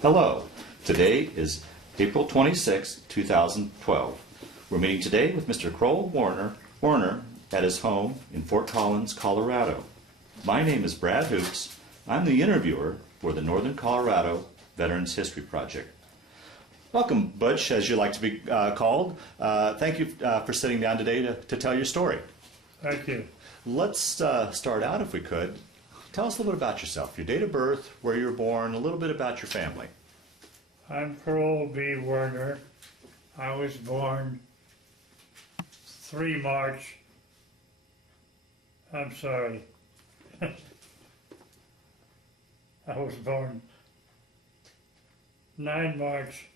Hello, today is April 26, 2012. We're meeting today with Mr. Crowell Werner at his home in Fort Collins, Colorado. My name is Brad Hoops. I'm the interviewer for the Northern Colorado Veterans History Project. Welcome, Butch, as you like to be called. Thank you for sitting down today to tell your story. Thank you. Let's start out, if we could. Tell us a little bit about yourself, your date of birth, where you were born, a little bit about your family. I'm Crowell B. Werner. I was born 3 March. I'm sorry. I was born 9 March.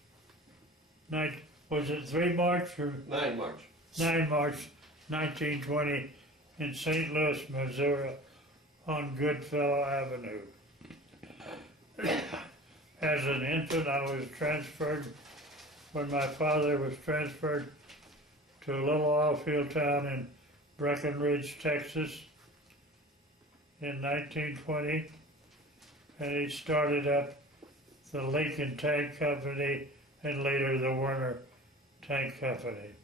Was it 3 March or? 9 March. 9 March 1920 in St. Louis, Missouri on Goodfellow Avenue. As an infant, I was transferred, when my father was transferred to a little off-field town in Breckenridge, Texas in 1920, and he started up the Lincoln Tank Company and later the Werner Tank Company.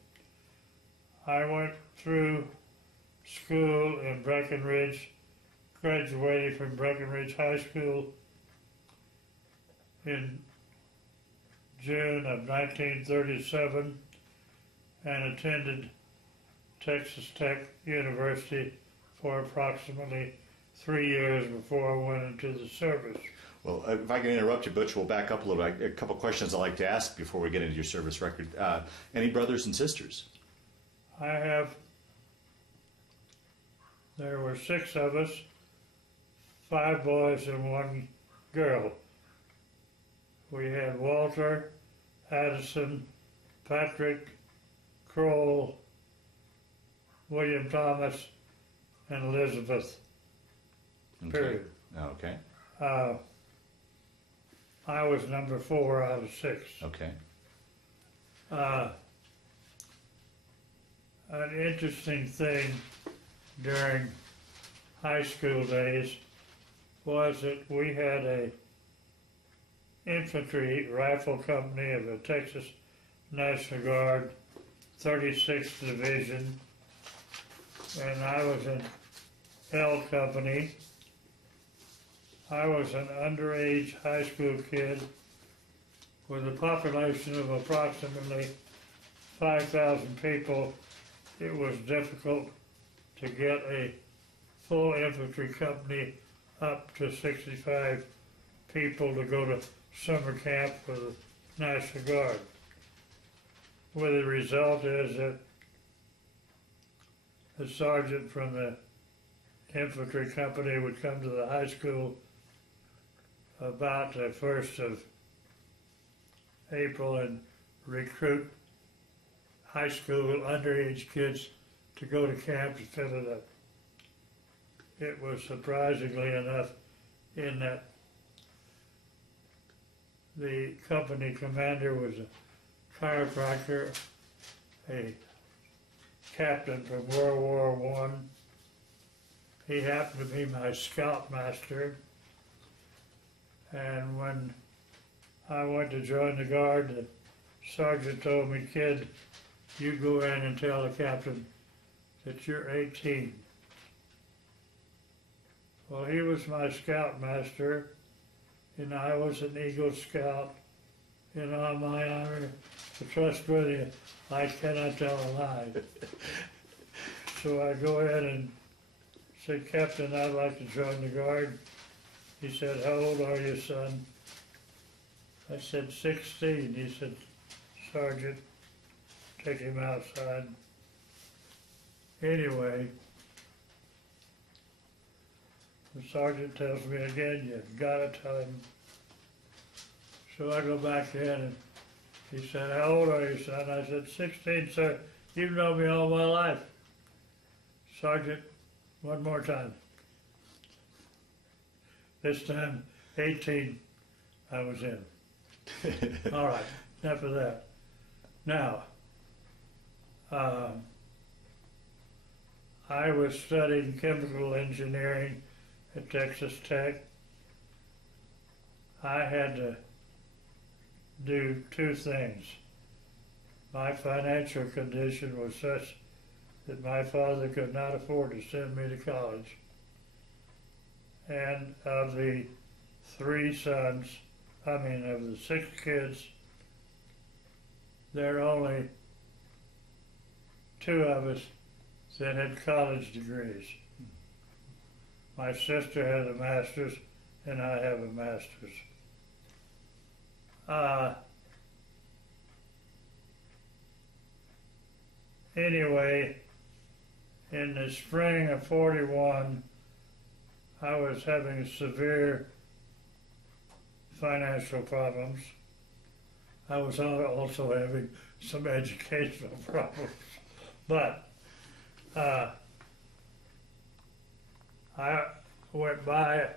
I went through school in Breckenridge, graduated from Breckenridge High School in June of 1937 and attended Texas Tech University for approximately 3 years before I went into the service. Well, if I can interrupt you, Butch, we'll back up a little bit. A couple questions I'd like to ask before we get into your service record. Any brothers and sisters? There were 6 of us, 5 boys and 1 girl. We had Walter, Addison, Patrick, Crowell, William Thomas, and Elizabeth. Okay. Period. Okay. I was number 4 out of 6. Okay. An interesting thing during high school days was that we had a infantry rifle company of the Texas National Guard 36th Division, and I was in L Company. I was an underage high school kid with a population of approximately 5,000 people. It was difficult to get a full infantry company up to 65 people to go to summer camp with the National Guard. Well, the result is that the sergeant from the infantry company would come to the high school about the 1st of April and recruit high school underage kids to go to camp to fill it up. It was surprisingly enough in that the company commander was a chiropractor, a captain from World War I. He happened to be my scoutmaster, and when I went to join the guard, the sergeant told me, "Kid, you go in and tell the captain that you're 18. Well, he was my scoutmaster, and I was an Eagle Scout, and on my honor, the trustworthy, I cannot tell a lie. So I go in and said, "Captain, I'd like to join the guard." He said, "How old are you, son?" I said, 16. He said, "Sergeant, take him outside." Anyway, the sergeant tells me again, "You've got to tell him." So I go back in and he said, "How old are you, son?" I said, 16, sir. You've known me all my life. "Sergeant, one more time." This time, 18, I was in. All right, enough of that. Now, I was studying chemical engineering at Texas Tech. I had to do two things. My financial condition was such that my father could not afford to send me to college. And of the of the 6 kids, there are only 2 of us that had college degrees. My sister has a master's and I have a master's. Anyway, in the spring of 41, I was having severe financial problems. I was also having some educational problems. But I went by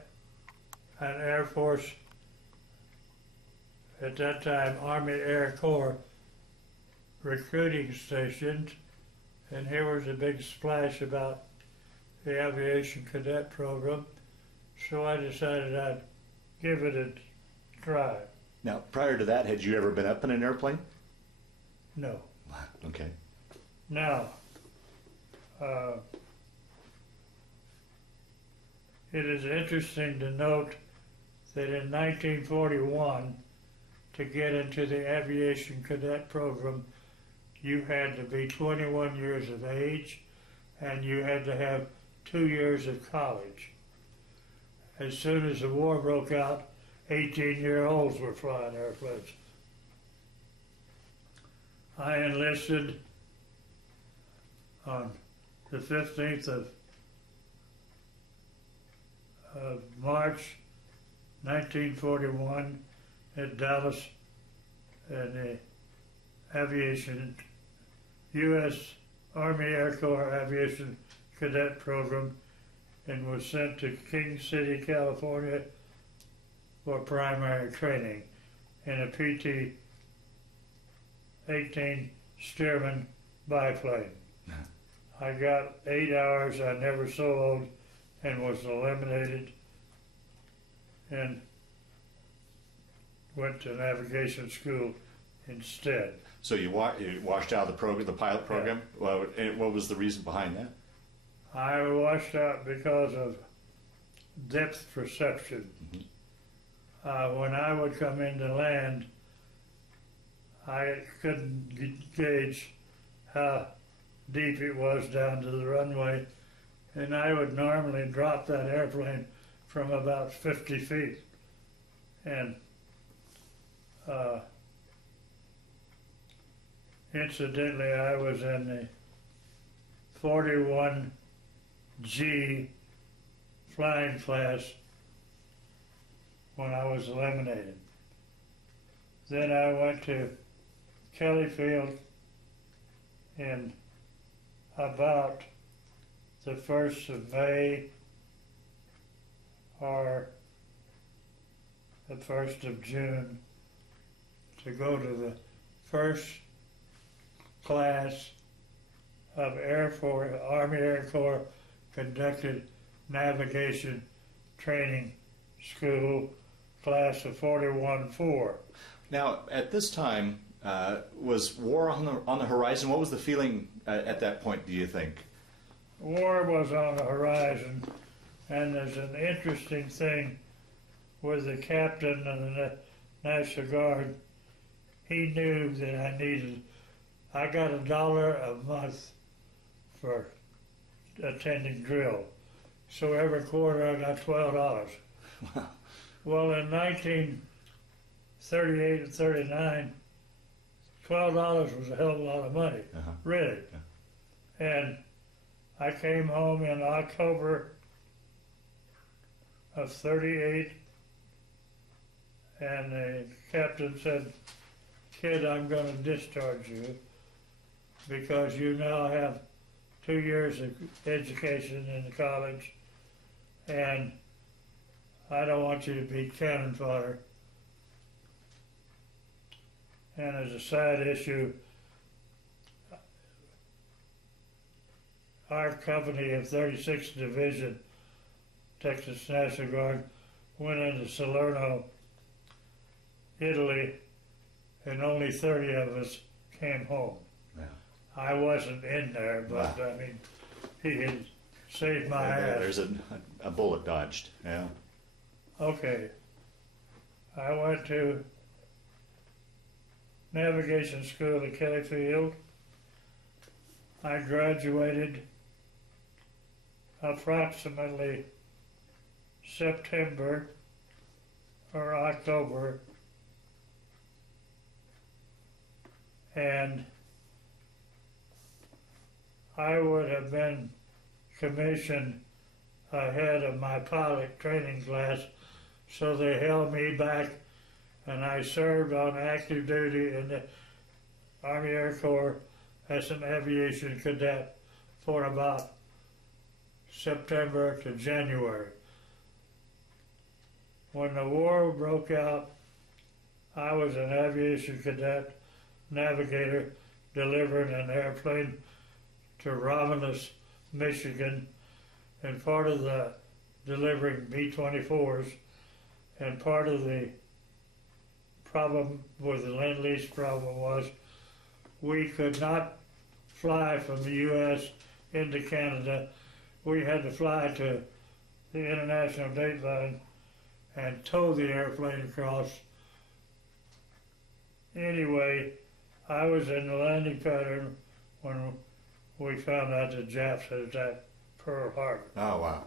an Air Force, at that time Army Air Corps recruiting station, and here was a big splash about the aviation cadet program, so I decided I'd give it a try. Now, prior to that, had you ever been up in an airplane? No. Okay. Now, it is interesting to note that in 1941, to get into the aviation cadet program, you had to be 21 years of age and you had to have 2 years of college. As soon as the war broke out, 18-year-olds were flying airplanes. I enlisted on the 15th of March 1941 at Dallas in the U.S. Army Air Corps Aviation Cadet Program, and was sent to King City, California for primary training in a PT-18 Stearman biplane. I got 8 hours, I never sold, and was eliminated, and went to navigation school instead. So you washed out of the program, the pilot program? Yeah. Well, and what was the reason behind that? I washed out because of depth perception. Mm-hmm. When I would come into land, I couldn't gauge how deep it was down to the runway, and I would normally drop that airplane from about 50 feet. And incidentally, I was in the 41G flying class when I was eliminated. Then I went to Kelly Field in about the 1st of May or the 1st of June to go to the first class of Army Air Corps conducted navigation training school, class of 41-4. Now, at this time, was war on the horizon? What was the feeling at that point, do you think? War was on the horizon, and there's an interesting thing with the captain of the National Guard. He knew that I got $1 a month for attending drill. So every quarter I got $12. Wow. Well, in 1938 and 39, $12 was a hell of a lot of money, really. Yeah. And I came home in October of 38, and the captain said, "Kid, I'm going to discharge you because you now have 2 years of education in the college, and I don't want you to be cannon fodder." And as a side issue, our company of 36th Division, Texas National Guard, went into Salerno, Italy, and only 30 of us came home. Yeah. I wasn't in there, but Wow. I mean, he had saved my There's ass. a bullet dodged. Yeah. Okay. I went to navigation school at Kellyfield. I graduated approximately September or October, and I would have been commissioned ahead of my pilot training class, so they held me back, and I served on active duty in the Army Air Corps as an aviation cadet for about September to January. When the war broke out, I was an aviation cadet navigator delivering an airplane to Romulus, Michigan, and part of the delivering B-24s, and part of the problem with the Lend-Lease problem was we could not fly from the U.S. into Canada. We had to fly to the international date line and tow the airplane across. Anyway, I was in the landing pattern when we found out the Japs had attacked Pearl Harbor. Oh, wow.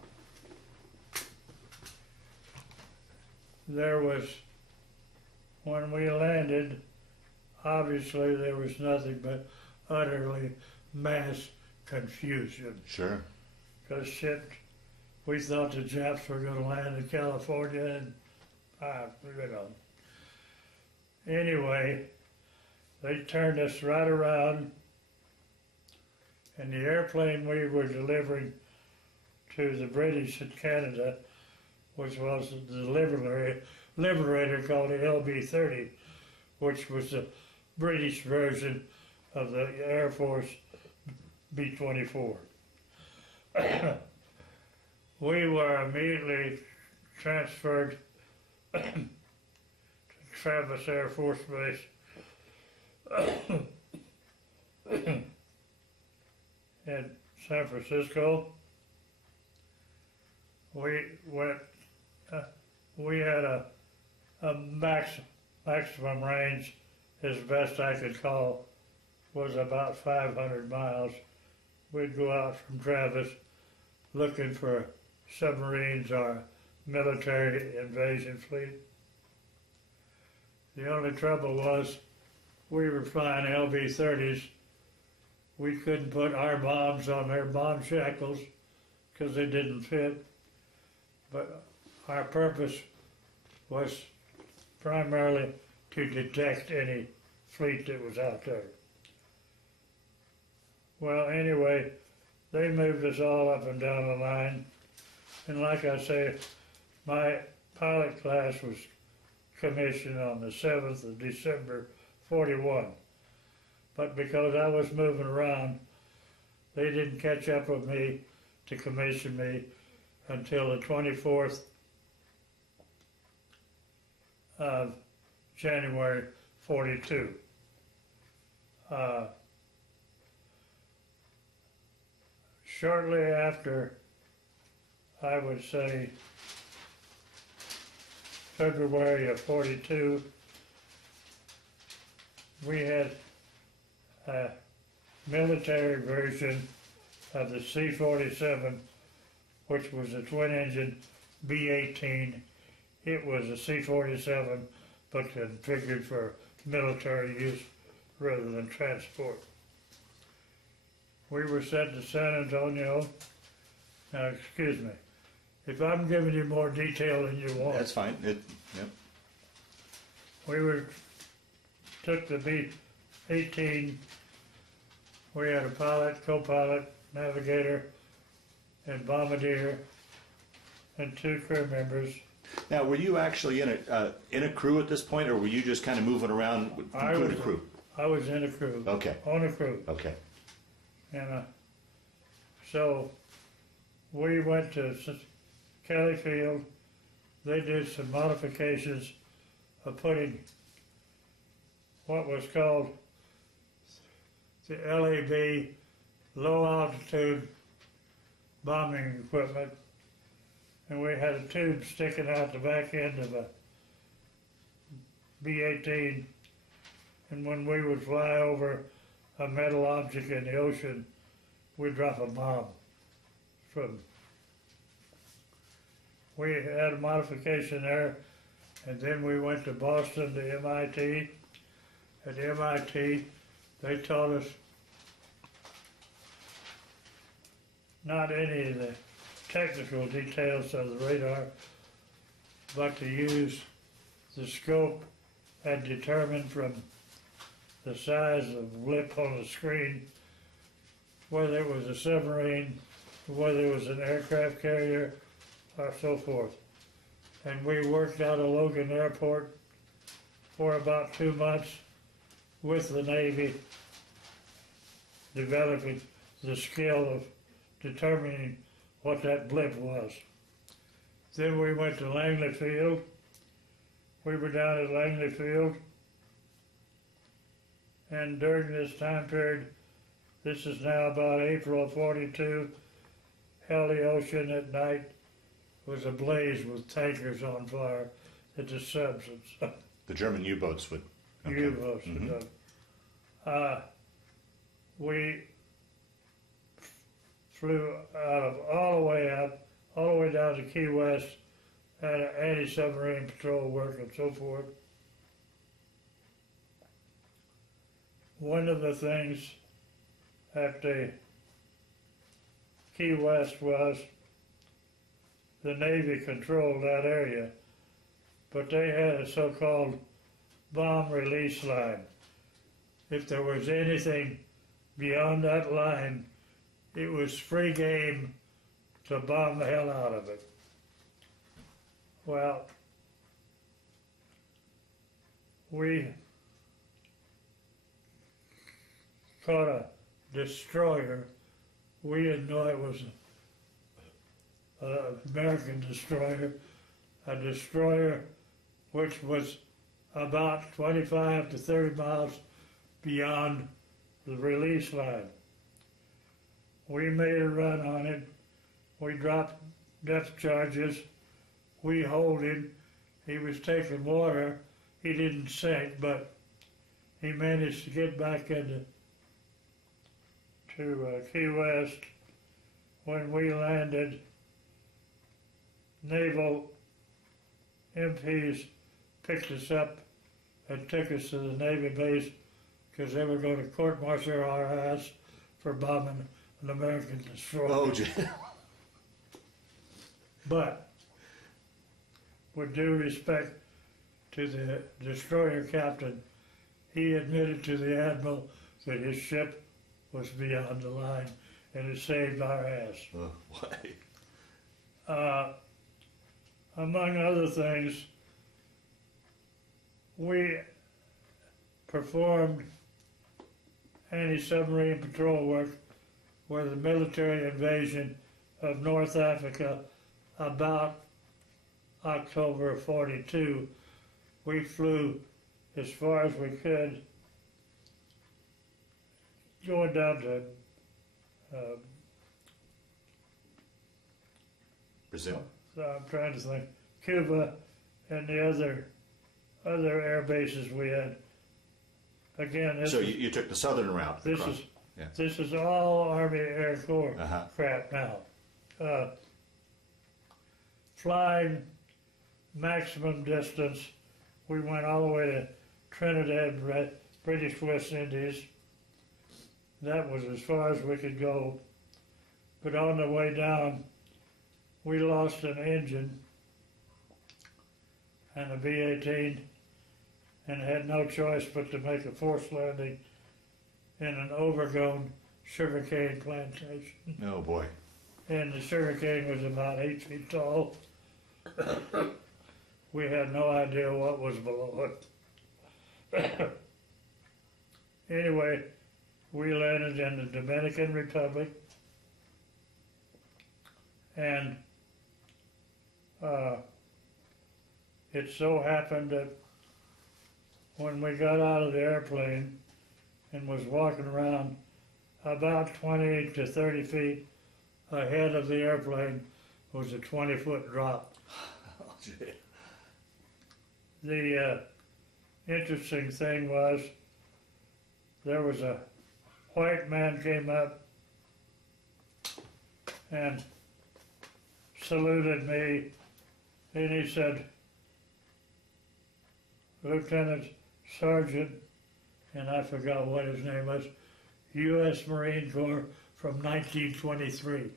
There was, when we landed, obviously there was nothing but utterly mass confusion. Sure. Because shit, we thought the Japs were going to land in California, and you know. Anyway, they turned us right around, and the airplane we were delivering to the British in Canada, which was the liberator called the LB-30, which was the British version of the Air Force B-24. We were immediately transferred to Travis Air Force Base in San Francisco. We went, we had a maximum range, as best I could call, was about 500 miles. We'd go out from Travis looking for submarines or military invasion fleet. The only trouble was we were flying LB-30s. We couldn't put our bombs on their bomb shackles because they didn't fit. But our purpose was primarily to detect any fleet that was out there. Well, anyway, they moved us all up and down the line. And like I say, my pilot class was commissioned on the 7th of December, 41. But because I was moving around, they didn't catch up with me to commission me until the 24th of January, 42. Shortly after, I would say, February of 42, we had a military version of the C-47, which was a twin-engine B-18. It was a C-47, but configured for military use rather than transport. We were sent to San Antonio. Now, excuse me, if I'm giving you more detail than you want. That's fine. Yep. We took the B-18. We had a pilot, co-pilot, navigator, and bombardier, and 2 crew members. Now, were you actually in a crew at this point, or were you just kind of moving around from crew to crew? I was in a crew. Okay. On a crew. Okay. And so we went to Kellyfield. They did some modifications of putting what was called the LAB, low altitude bombing equipment, and we had a tube sticking out the back end of a B-18, and when we would fly over a metal object in the ocean, we'd drop a bomb from. We had a modification there, and then we went to Boston to MIT. At MIT, they taught us not any of the technical details of the radar, but to use the scope and determine from the size of blip on the screen whether it was a submarine, whether it was an aircraft carrier, or so forth. And we worked out of Logan Airport for about 2 months with the Navy, developing the skill of determining what that blip was. Then we went to Langley Field. We were down at Langley Field, and during this time period, this is now about April of 42, hell, the ocean at night was ablaze with tankers on fire at the subs and stuff. The German U-boats would. Okay. U-boats and stuff. We flew out of all the way down to Key West, had anti-submarine patrol work and so forth. One of the things at the Key West was the Navy controlled that area, but they had a so-called bomb release line. If there was anything beyond that line, it was free game to bomb the hell out of it. Well, we caught a destroyer. We didn't know it was an American destroyer, a destroyer which was about 25 to 30 miles beyond the release line. We made a run on it. We dropped depth charges. We hold him. He was taking water. He didn't sink, but he managed to get back into Key West. When we landed, naval MPs picked us up and took us to the Navy base because they were going to court-martial our ass for bombing an American destroyer. Oh, gee. But with due respect to the destroyer captain, he admitted to the admiral that his ship was beyond the line, and it saved our ass. Why? Among other things, we performed anti-submarine patrol work with the military invasion of North Africa about October of 42. We flew as far as we could, going down to Brazil. so I'm trying to think, Cuba and the other air bases we had. Again, this So you took the southern route. this across. is Yeah. this is all Army Air Corps Uh-huh. crap now. Flying maximum distance, we went all the way to Trinidad, British West Indies. That was as far as we could go. But on the way down, we lost an engine and a B-18 and had no choice but to make a forced landing in an overgrown sugarcane plantation. Oh boy. And the sugarcane was about 8 feet tall. We had no idea what was below it. Anyway, we landed in the Dominican Republic, and it so happened that when we got out of the airplane and was walking around about 20 to 30 feet ahead of the airplane was a 20-foot drop. Oh, gee. The interesting thing was there was a white man came up and saluted me, and he said, Lieutenant Sergeant, and I forgot what his name was, U.S. Marine Corps from 1923.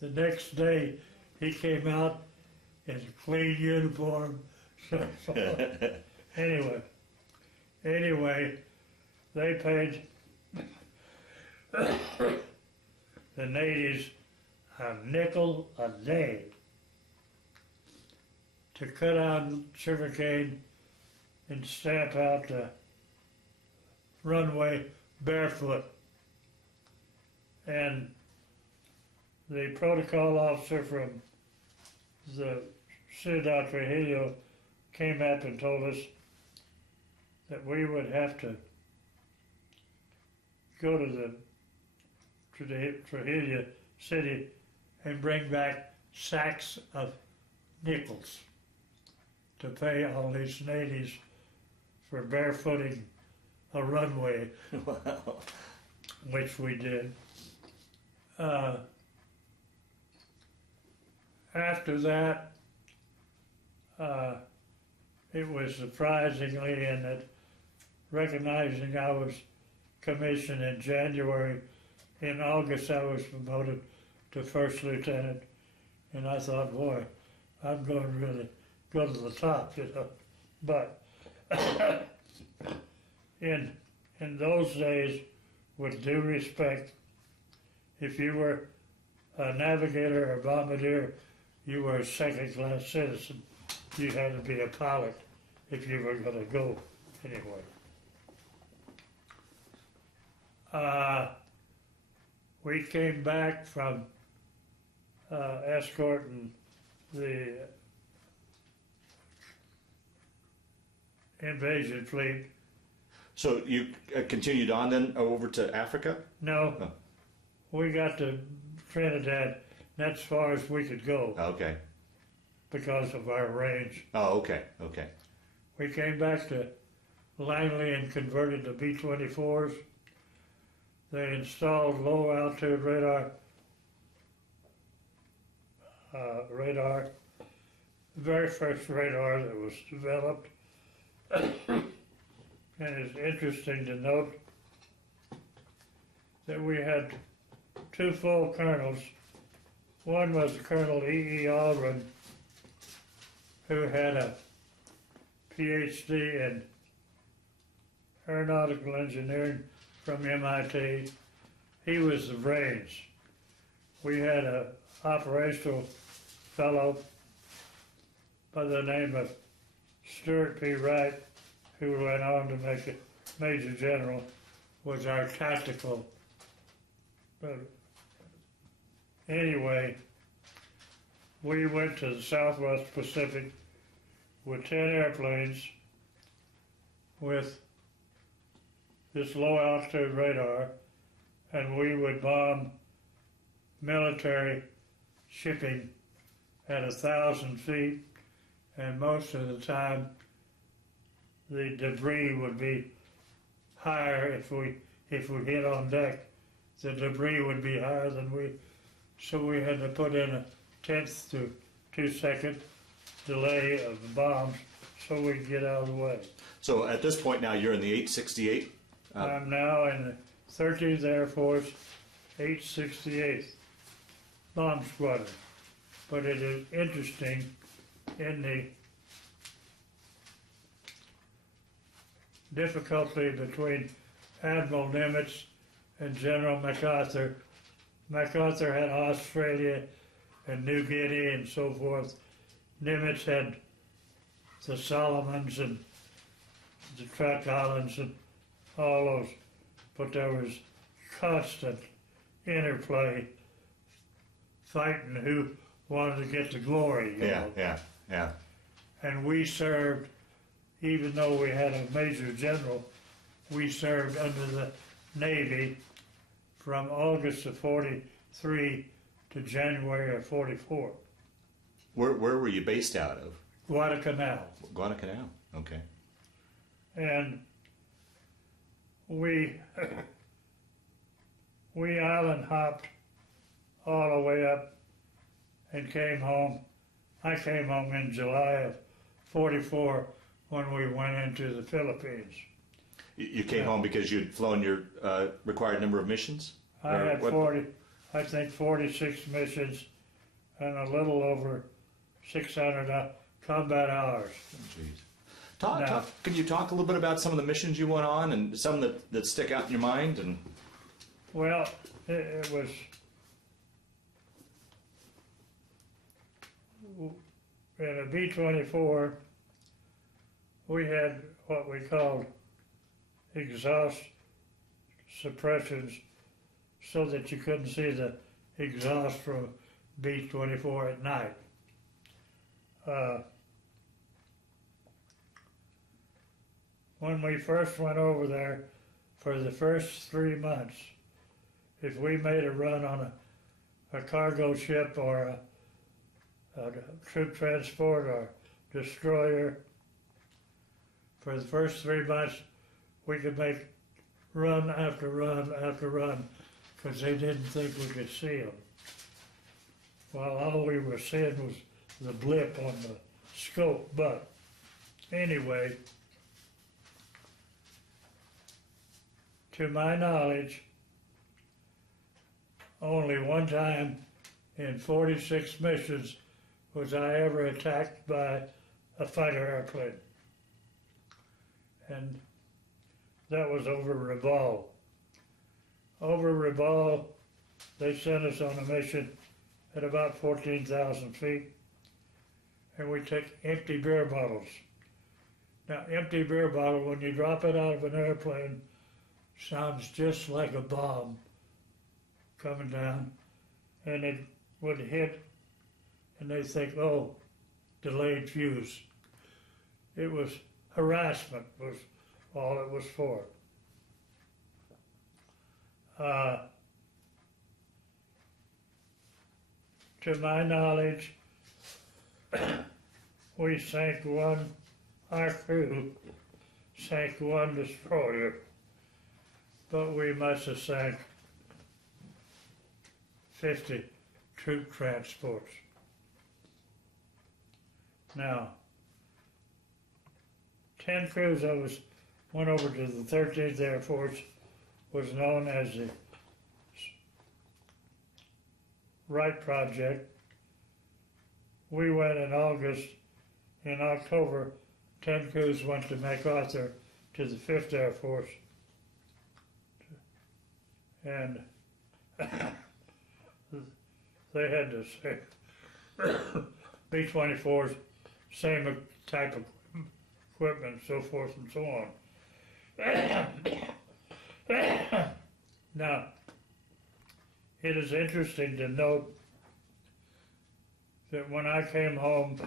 The next day, he came out in a clean uniform. Anyway, they paid the natives a nickel a day to cut out sugarcane and stamp out the runway barefoot. And the protocol officer from the Ciudad Trujillo came up and told us that we would have to go to the Trujillo city and bring back sacks of nickels to pay all these natives for barefooting a runway, Wow. which we did. After that, it was surprisingly in that recognizing I was commissioned in January, in August I was promoted to first lieutenant, and I thought, boy, I'm going to really go to the top, you know. But in those days, with due respect, if you were a navigator or bombardier, you were a second-class citizen. You had to be a pilot if you were going to go anywhere. We came back from escorting the invasion fleet. So you continued on then over to Africa? No, Oh. we got to Trinidad. That's as far as we could go Okay. because of our range. Oh, okay. Okay. We came back to Langley and converted to B-24s. They installed low altitude radar, the very first radar that was developed. And it's interesting to note that we had two full colonels. One was Colonel E.E. Aldrin, who had a PhD in aeronautical engineering from MIT. He was the brains. We had an operational fellow by the name of Stuart P. Wright, who went on to make it Major General, was our tactical. But anyway, we went to the Southwest Pacific with 10 airplanes with this low altitude radar, and we would bomb military shipping at 1,000 feet, and most of the time the debris would be higher. If we hit on deck, the debris would be higher than so we had to put in a 10th to 2-second delay of the bombs so we could get out of the way. So at this point now you're in the 868? I'm now in the 13th Air Force, 868th Bomber Squadron. But it is interesting in the difficulty between Admiral Nimitz and General MacArthur. MacArthur had Australia and New Guinea and so forth. Nimitz had the Solomons and the Truk Islands and all those, but there was constant interplay, fighting who wanted to get the glory. You know? Yeah. And we served even though we had a major general, we served under the Navy from August of 43 to January of 44. Where were you based out of? Guadalcanal. Guadalcanal. Okay. And we island hopped all the way up and came home. I came home in July of 44 when we went into the Philippines. You came home because you'd flown your required number of missions? I had 46 missions and a little over 600 combat hours. Jeez. Can you talk a little bit about some of the missions you went on and some that stick out in your mind? And well, it was in a B-24. We had what we called exhaust suppressions, so that you couldn't see the exhaust from B-24 at night. When we first went over there, for the first 3 months, if we made a run on a cargo ship or a troop transport or destroyer, for the first 3 months, we could make run after run after run, because they didn't think we could see them. Well, all we were seeing was the blip on the scope. But anyway, to my knowledge, only one time in 46 missions was I ever attacked by a fighter airplane. And that was over Rabaul. Over Rabaul, they sent us on a mission at about 14,000 feet, and we took empty beer bottles. Now, empty beer bottle, when you drop it out of an airplane, sounds just like a bomb coming down, and it would hit, and they think, oh, delayed fuse. It was harassment, was all it was for. To my knowledge, we sank one, our crew sank one destroyer, but we must have sank 50 troop transports. Now, 10 crews of us went over to the 13th Air Force, was known as the Wright Project. We went in August. In October, 10 crews went to MacArthur to the 5th Air Force. And they had the same B-24s, same type of equipment, so forth and so on. Now, it is interesting to note that when I came home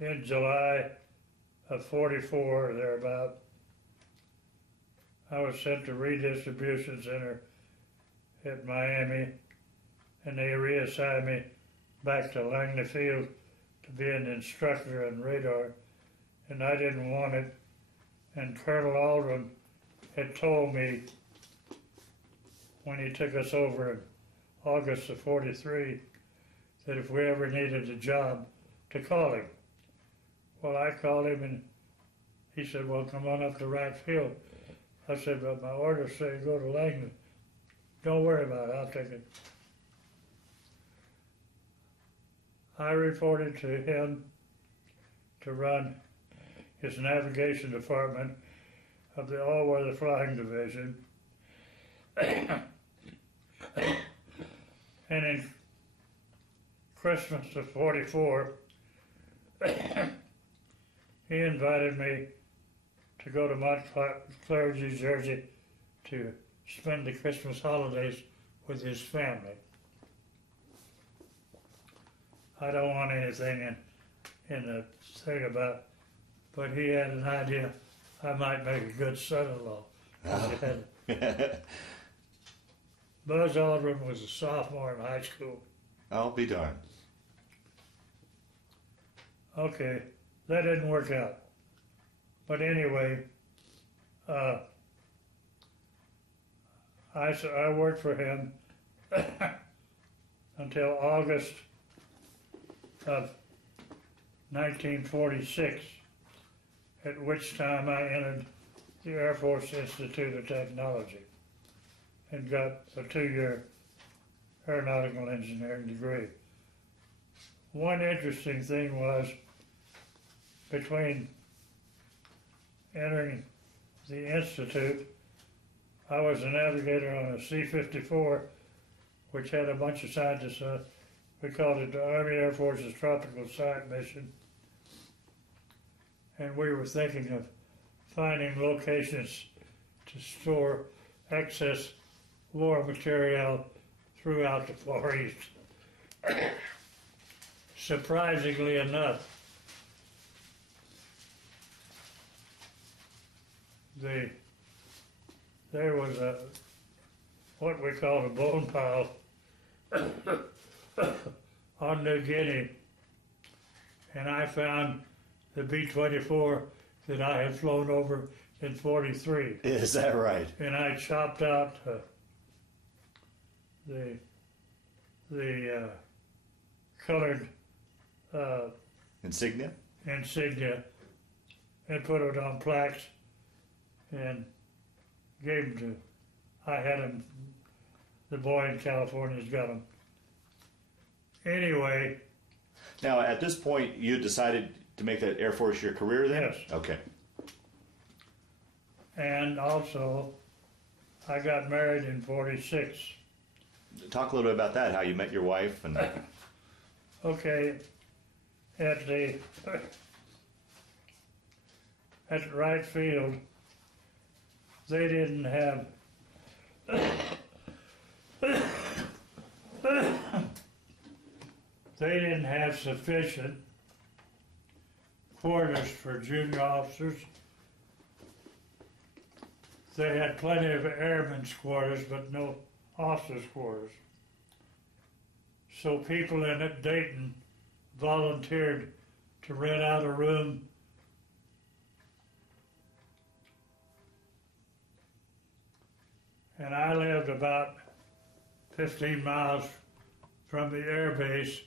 in July of 44 or thereabout, I was sent to redistribution center at Miami, and they reassigned me back to Langley Field to be an instructor on radar, and I didn't want it. And Colonel Aldrin had told me when he took us over in August of 43 that if we ever needed a job, to call him. Well, I called him and he said, well, come on up to Wright Field. I said, but my orders say go to Langley. Don't worry about it, I'll take it. I reported to him to run his navigation department of the all-weather flying division. And in Christmas of 44, he invited me to go to Montclair, New Jersey to spend the Christmas holidays with his family. I don't want anything in the thing about, but he had an idea I might make a good son-in-law. Buzz Aldrin was a sophomore in high school. I'll be darned. Okay, that didn't work out. But anyway, I worked for him until August of 1946, at which time I entered the Air Force Institute of Technology and got a 2-year aeronautical engineering degree. One interesting thing was, between entering the Institute, I was a navigator on a C-54, which had a bunch of scientists. We called it the Army Air Force's Tropical Science Mission. And we were thinking of finding locations to store excess war material throughout the Far East. Surprisingly enough, there was what we called a bone pile on New Guinea, and I found the B-24 that I had flown over in '43. Is that right? And I chopped out the colored Insignia? insignia and put it on plaques and gave them to, I had them, the boy in California's got them. Anyway. Now, at this point, you decided to make that Air Force your career then? Yes. Okay. And also, I got married in '46. Talk a little bit about that, how you met your wife and... Okay, at the right field, they didn't have sufficient quarters for junior officers. They had plenty of airmen's quarters, but no officers' quarters. So people in Dayton volunteered to rent out a room and I lived about 15 miles from the air base,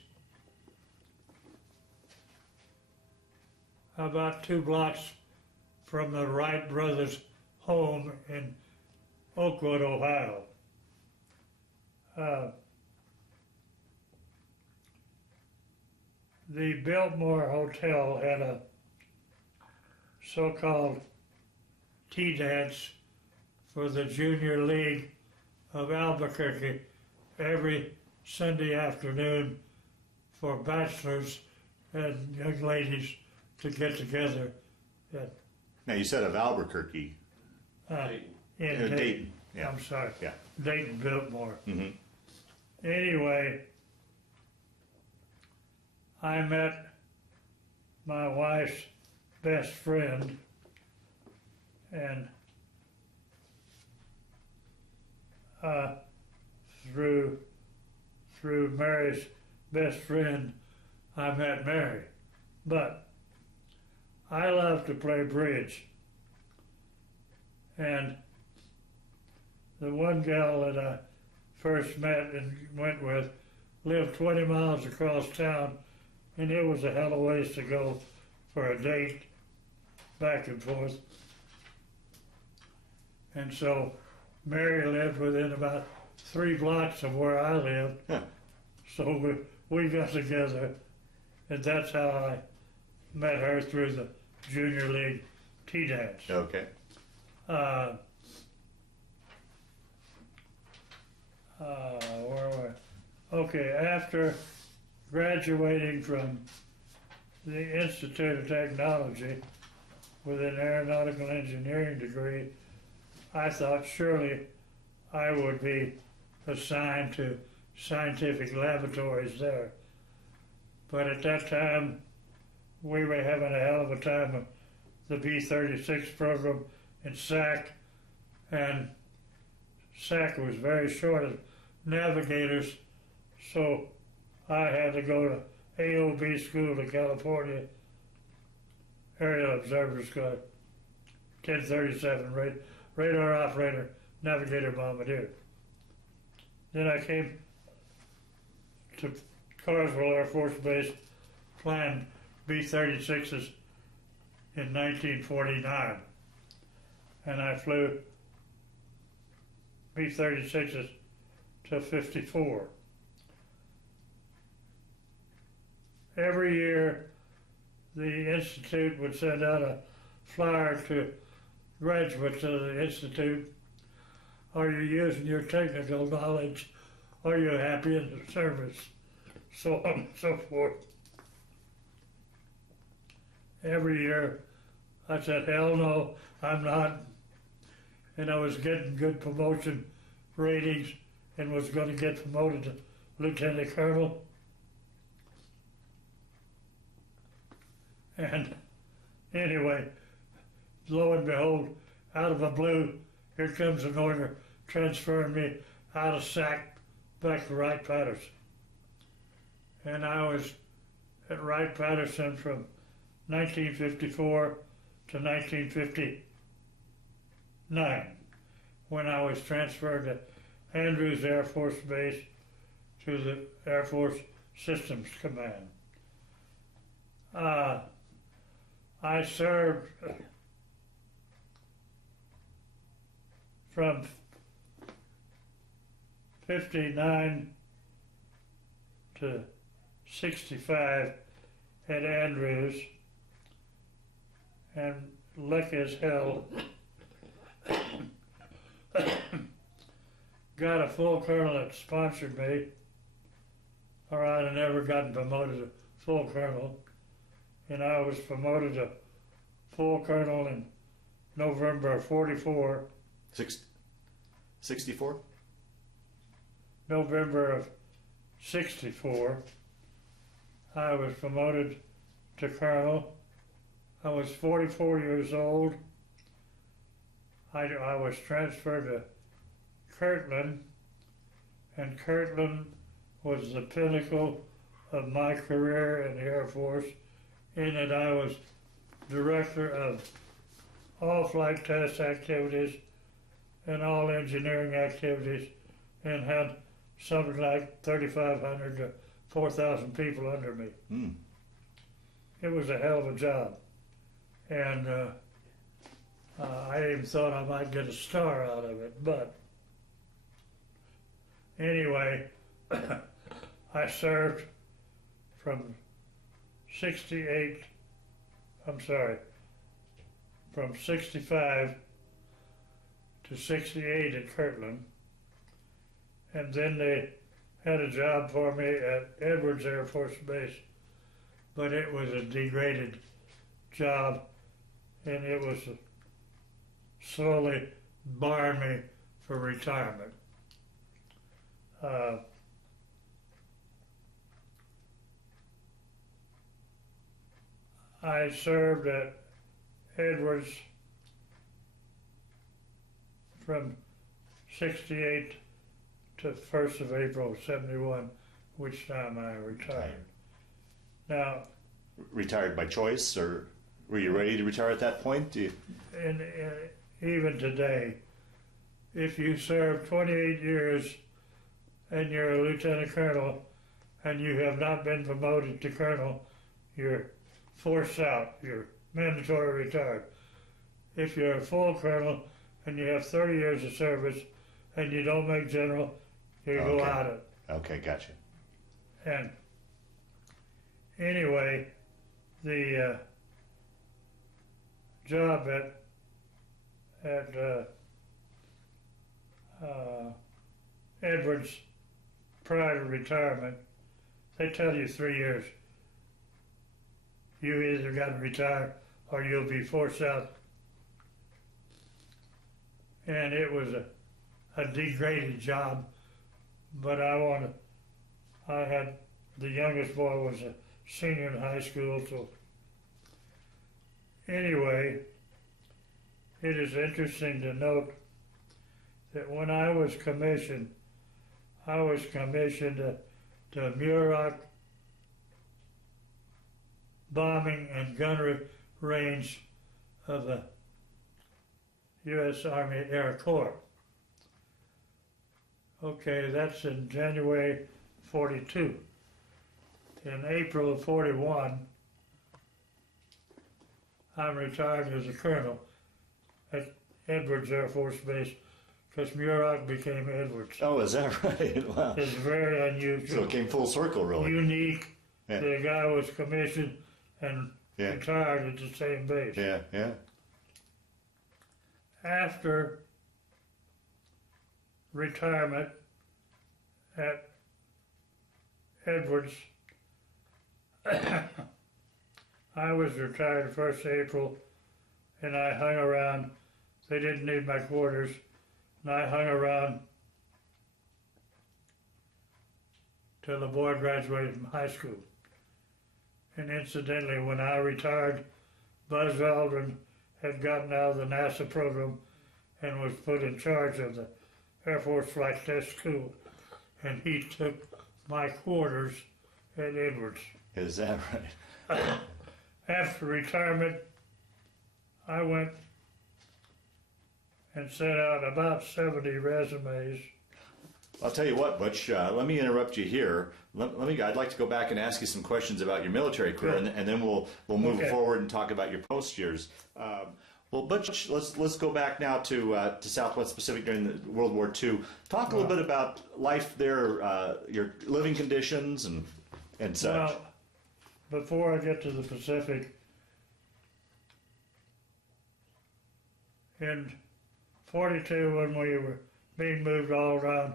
about 2 blocks from the Wright brothers' home in Oakwood, Ohio. The Biltmore Hotel had a so-called tea dance for the Junior League of Albuquerque every Sunday afternoon for bachelors and young ladies to get together. Now, you said of Albuquerque. In Dayton. Yeah. I'm sorry. Yeah. Dayton Biltmore. Mm-hmm. Anyway, I met my wife's best friend, and through Mary's best friend, I met Mary. But I love to play bridge, and the one gal that I first met and went with lived 20 miles across town, and it was a hell of a ways to go for a date back and forth. And so Mary lived within about 3 blocks of where I lived. Huh. So we got together, and that's how I met her, through the Junior League tea dance. Okay. Where were Okay, after graduating from the Institute of Technology with an aeronautical engineering degree, I thought surely I would be assigned to scientific laboratories there. But at that time, we were having a hell of a time with the B-36 program in SAC, and SAC was very short of navigators, so I had to go to AOB school to California, Aerial Observer School, 1037, radar operator, navigator, bombardier. Then I came to Carswell Air Force Base, planned B-36s in 1949, and I flew B-36s till 54. Every year, the Institute would send out a flyer to graduates of the Institute. Are you using your technical knowledge? Are you happy in the service? So on and so forth. Every year, I said, hell no, I'm not. And I was getting good promotion ratings and was going to get promoted to lieutenant colonel. And anyway, lo and behold, out of the blue, here comes an order transferring me out of SAC back to Wright-Patterson. And I was at Wright-Patterson from 1954 to 1959, when I was transferred to Andrews Air Force Base to the Air Force Systems Command. I served from 59 to 65 at Andrews, and lucky as hell got a full colonel that sponsored me, or I'd have never gotten promoted to full colonel. And I was promoted to full colonel in November of 44. 64? November of 64. I was promoted to colonel. I was 44 years old. I was transferred to Kirtland, and Kirtland was the pinnacle of my career in the Air Force, in that I was director of all flight test activities and all engineering activities, and had something like 3,500 to 4,000 people under me. Mm. It was a hell of a job. And I even thought I might get a star out of it, but anyway, I served from 65 to 68 at Kirtland, and then they had a job for me at Edwards Air Force Base, but it was a degraded job, and it was slowly barring me for retirement. I served at Edwards from 68 to 1st of April 71, which time I retired. Now, Retired by choice, or were you ready to retire at that point? and even today, if you serve 28 years and you're a lieutenant colonel and you have not been promoted to colonel, you're forced out, you're mandatory retired. If you're a full colonel and you have 30 years of service and you don't make general, you go out of it. Okay, gotcha. And anyway, the job at Edwards prior to retirement, they tell you 3 years. You either got to retire or you'll be forced out. And it was a degraded job, but I had, the youngest boy was a senior in high school. So anyway, it is interesting to note that when I was commissioned to Muroc bombing and gunnery range of the U.S. Army Air Corps. Okay, that's in January 42. In April of 41, I'm retired as a colonel at Edwards Air Force Base because Muroc became Edwards. Oh, is that right? Wow. It's very unusual. So it came full circle, really. Unique. Yeah. The guy was commissioned and Yeah. retired at the same base. Yeah, yeah. After retirement at Edwards, I was retired 1st April, and I hung around. They didn't need my quarters, and I hung around till the boy graduated from high school. And incidentally, when I retired, Buzz Aldrin had gotten out of the NASA program and was put in charge of the Air Force Flight Test School, and he took my quarters at Edwards. Is that right? After retirement, I went and sent out about 70 resumes. I'll tell you what, Butch, let me interrupt you here. I'd like to go back and ask you some questions about your military career, and then we'll move Okay. forward and talk about your post years. Well, Butch, let's go back now to Southwest Pacific during the World War II. Talk a little bit about life there, your living conditions and such. Well, before I get to the Pacific, in 42, when we were being moved all around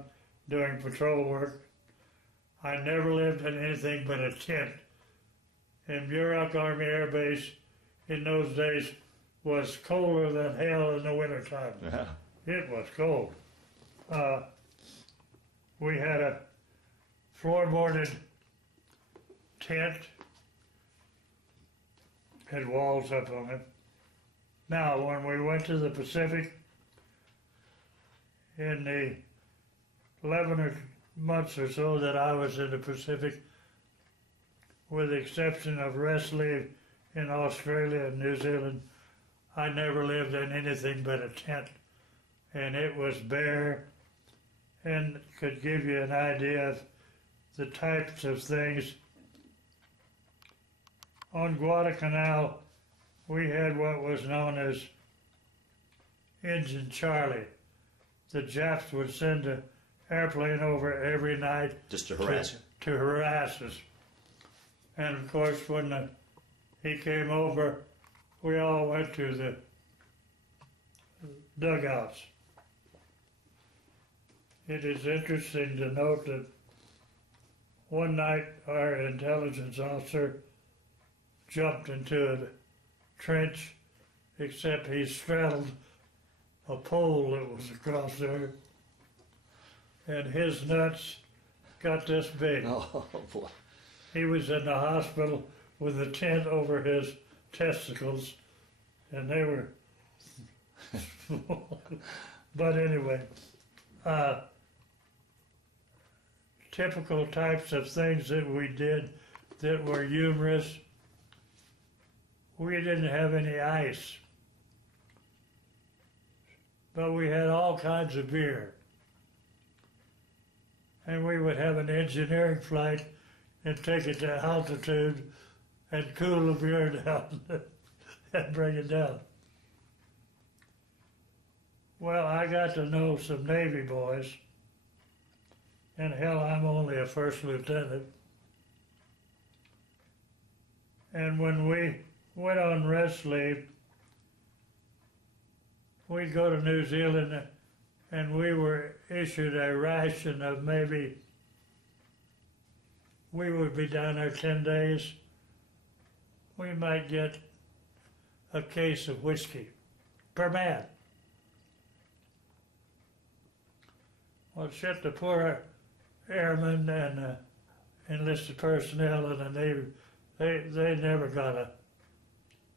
doing patrol work, I never lived in anything but a tent. And Muroc Army Air Base in those days was colder than hell in the wintertime. Yeah. It was cold. We had a floorboarded tent, had walls up on it. Now, when we went to the Pacific, in the 11 months or so that I was in the Pacific, with the exception of rest leave in Australia and New Zealand, I never lived in anything but a tent. And it was bare and could give you an idea of the types of things. On Guadalcanal, we had what was known as Engine Charlie. The Japs would send an airplane over every night Just to harass you. to harass us. And of course, when he came over, we all went to the dugouts. It is interesting to note that one night our intelligence officer jumped into a trench, except he straddled a pole that was across there, and his nuts got this big. Oh, boy. He was in the hospital with a tent over his testicles, and they were. But anyway, typical types of things that we did that were humorous. We didn't have any ice, but we had all kinds of beer. And we would have an engineering flight and take it to altitude and cool the beer down and bring it down. Well, I got to know some Navy boys, and hell, I'm only a first lieutenant. And when we went on rest leave, we'd go to New Zealand, and we were issued a ration of maybe, we would be down there 10 days, we might get a case of whiskey per man. Well, shit, the poor airmen and enlisted personnel in the Navy they never got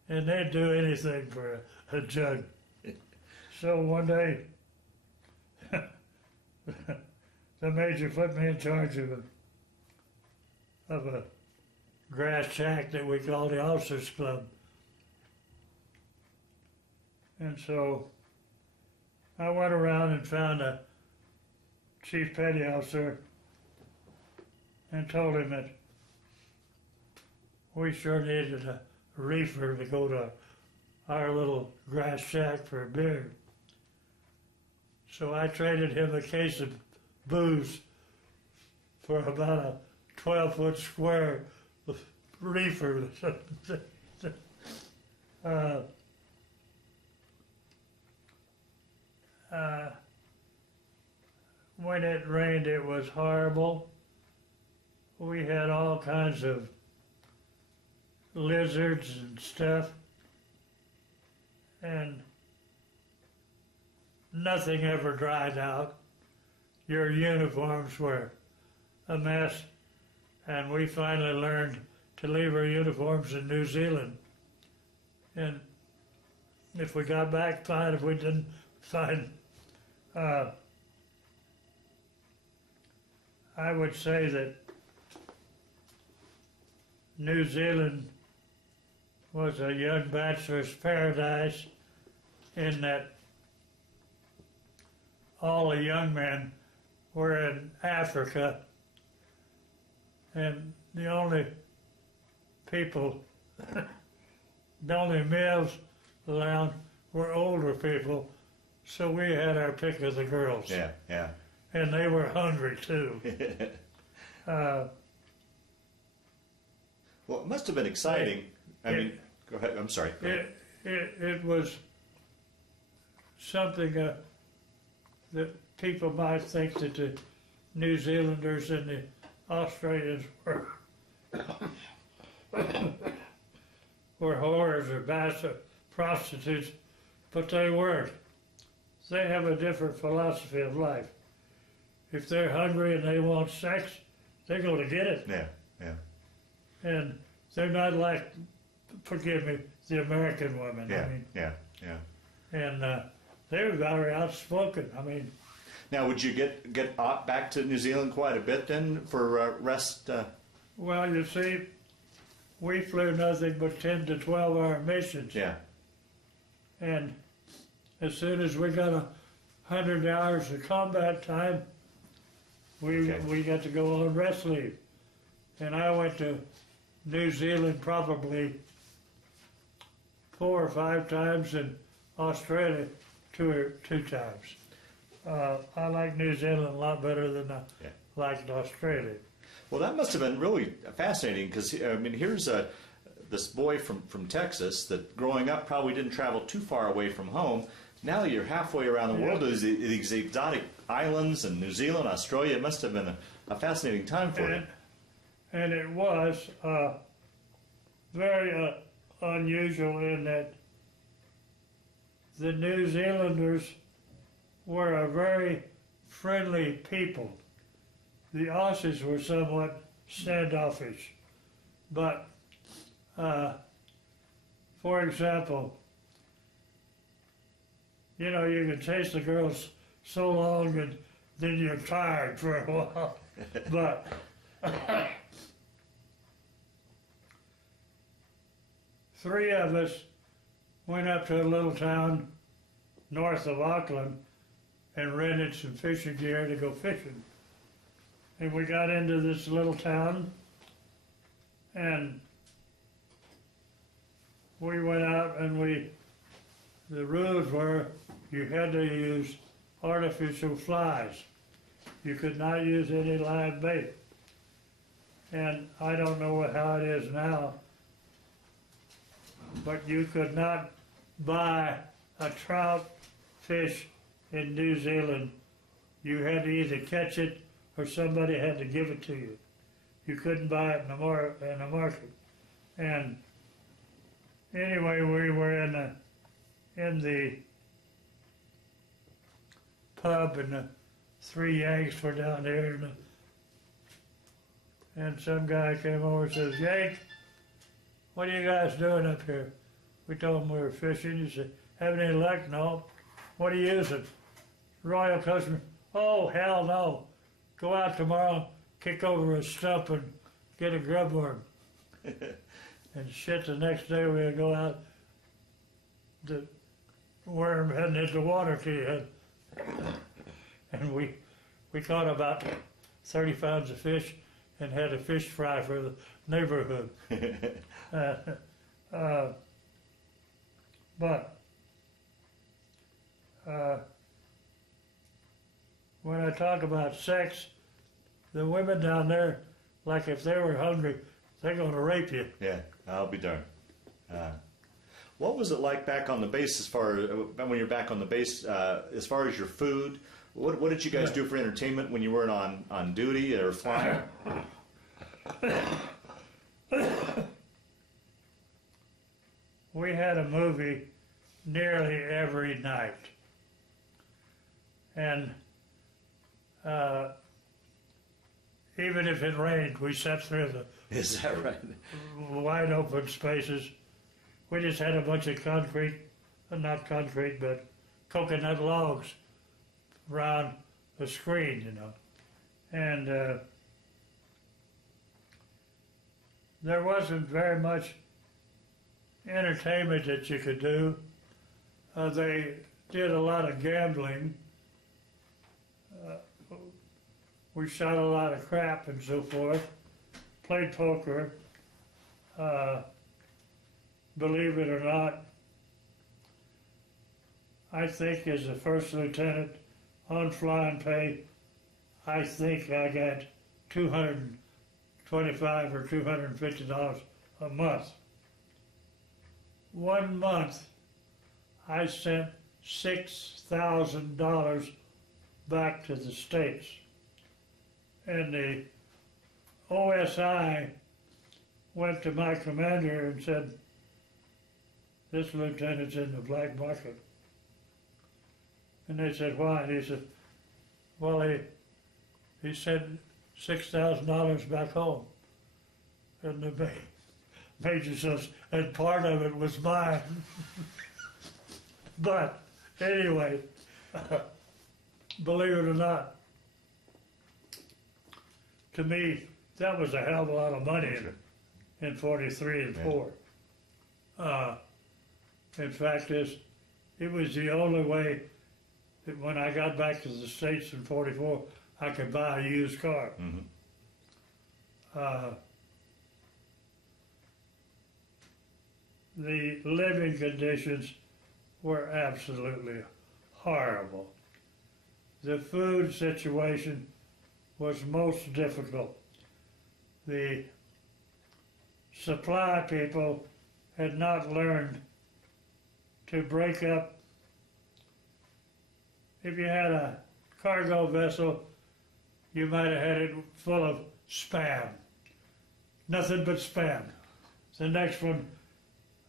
and they'd do anything for a jug. So one day, the major put me in charge of a grass shack that we call the Officers Club. And so I went around and found a chief petty officer and told him that we sure needed a reefer to go to our little grass shack for a beer. So I traded him a case of booze for about a 12-foot square reefer. When it rained, it was horrible. We had all kinds of lizards and stuff, and nothing ever dried out. Your uniforms were a mess, and we finally learned to leave our uniforms in New Zealand. And if we got back, fine. If we didn't, fine. I would say that New Zealand was a young bachelor's paradise in that all the young men were in Africa, and the only people, the only males around were older people, so we had our pick of the girls. Yeah, yeah. And they were hungry too. Well, it must have been exciting. I mean, go ahead. I'm sorry. Go ahead. It was something that people might think that the New Zealanders and the Australians were whores or prostitutes, but they weren't. They have a different philosophy of life. If they're hungry and they want sex, they go to get it. Yeah, yeah. And they're not like, forgive me, the American women. Yeah, I mean, yeah, yeah. and they were very outspoken. I mean, now, would you get back to New Zealand quite a bit then for rest? well, you see, we flew nothing but 10 to 12-hour missions. Yeah, And as soon as we got 100 hours of combat time, we got to go on rest leave. And I went to New Zealand probably 4 or 5 times, and Australia two times. I like New Zealand a lot better than I liked Australia. well, that must have been really fascinating because, I mean, here's this boy from Texas that growing up probably didn't travel too far away from home. Now you're halfway around the world. These exotic islands and New Zealand, Australia. It must have been a fascinating time for you. And it was very unusual in that the New Zealanders were a very friendly people. The Aussies were somewhat standoffish. But, for example, you know, you can chase the girls so long and then you're tired for a while. But three of us went up to a little town north of Auckland and rented some fishing gear to go fishing. And we got into this little town, and we went out, and the rules were you had to use artificial flies. You could not use any live bait. And I don't know how it is now, but you could not buy a trout fish in New Zealand. You had to either catch it or somebody had to give it to you. You couldn't buy it in the market. And anyway, we were in the pub, and the 3 Yanks were down there, and some guy came over and says, "Yank, what are you guys doing up here? We told him we were fishing. He said, having any luck? No. What are you using? Royal Customer. Oh, hell no. Go out tomorrow, kick over a stump and get a grub worm. And shit, the next day we'd go out, the worm hadn't hit the water yet. And we caught about 30 pounds of fish and had a fish fry for the neighborhood. But when I talk about sex, the women down there, like if they were hungry, they're going to rape you. Yeah, I'll be darned. What was it like back on the base as far when you're back on the base, as far as your food? What did you guys do for entertainment when you weren't on duty or flying? We had a movie nearly every night. And even if it rained, we sat through the Is that right? wide open spaces. We just had a bunch of concrete, not concrete, but coconut logs around the screen, you know. And there wasn't very much entertainment that you could do. They did a lot of gambling. We shot a lot of crap and so forth. Played poker. Believe it or not, I think as a first lieutenant on flying pay, I think I got $225 or $250 a month. 1 month, I sent $6,000 back to the States. And the OSI went to my commander and said, this lieutenant's in the black market. And they said, why? And he said, well, he sent $6,000 back home. And the major says, and part of it was mine. But anyway, believe it or not, to me, that was a hell of a lot of money in 43 and 4. In fact, it was the only way that when I got back to the States in 44, I could buy a used car. Mm-hmm. The living conditions were absolutely horrible. The food situation was most difficult. The supply people had not learned to break up. If you had a cargo vessel, you might have had it full of Spam. Nothing but Spam. The next one,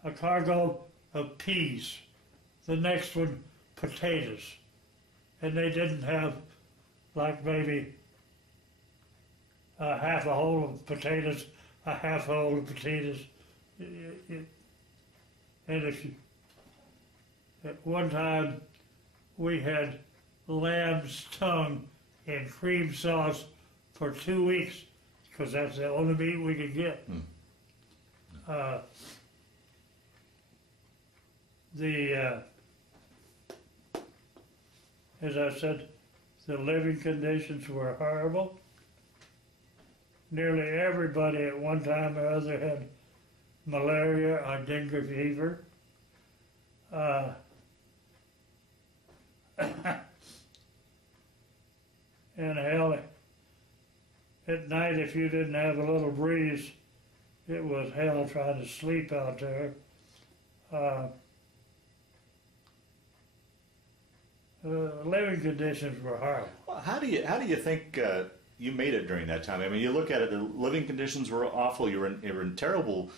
a cargo of peas. The next one, potatoes. And they didn't have like maybe a half a hole of potatoes, a half a hole of potatoes. And if you, at one time, we had lamb's tongue in cream sauce for 2 weeks because that's the only meat we could get. As I said, the living conditions were horrible. Nearly everybody at one time or other had malaria or dengue fever. And hell, at night, if you didn't have a little breeze, it was hell trying to sleep out there. Living conditions were horrible. Well, how do you think you made it during that time? I mean, you look at it; the living conditions were awful. You were in terrible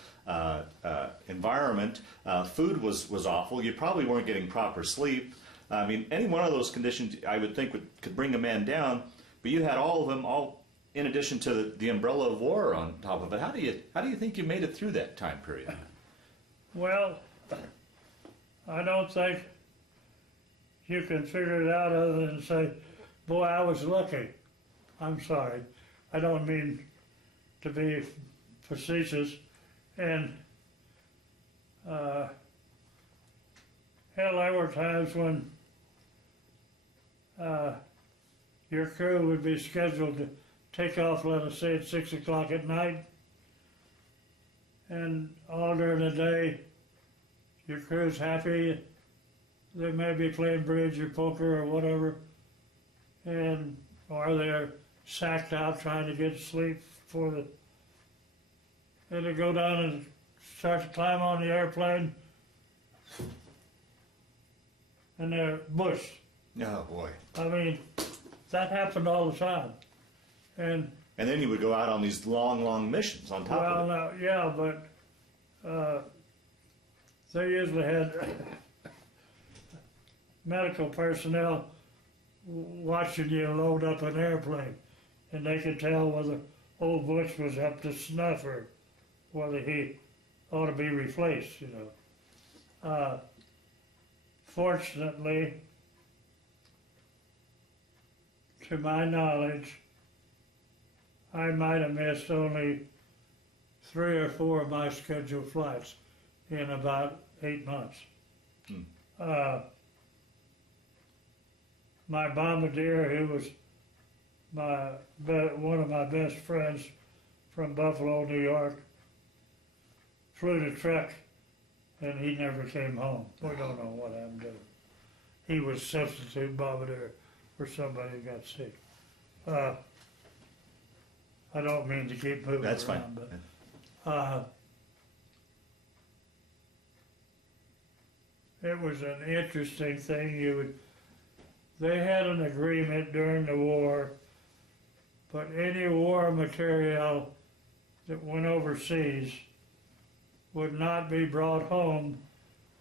environment. Food was awful. You probably weren't getting proper sleep. I mean, any one of those conditions, I would think, could bring a man down. But you had all of them all in addition to the umbrella of war on top of it, how do you think you made it through that time period? Well, I don't think you can figure it out other than say, boy, I was lucky. I'm sorry. I don't mean to be facetious. And hell, there were times when your crew would be scheduled to take off, let us say, at 6 o'clock at night. And all during the day, your crew's happy. They may be playing bridge or poker or whatever, or they're sacked out trying to get sleep and they go down and start to climb on the airplane, and they're bushed. Oh boy! I mean, that happened all the time, and then you would go out on these long missions on top of it. Well, yeah, but they usually had medical personnel watching you load up an airplane, and they could tell whether old Butch was up to snuff or whether he ought to be replaced, you know. Fortunately, to my knowledge, I might have missed only 3 or 4 of my scheduled flights in about 8 months. My bombardier, who was one of my best friends from Buffalo, New York, flew the truck, and he never came home. We don't know what happened to him. He was substitute bombardier for somebody who got sick. I don't mean to keep moving That's around, fine. but it was an interesting thing. They had an agreement during the war, but any war material that went overseas would not be brought home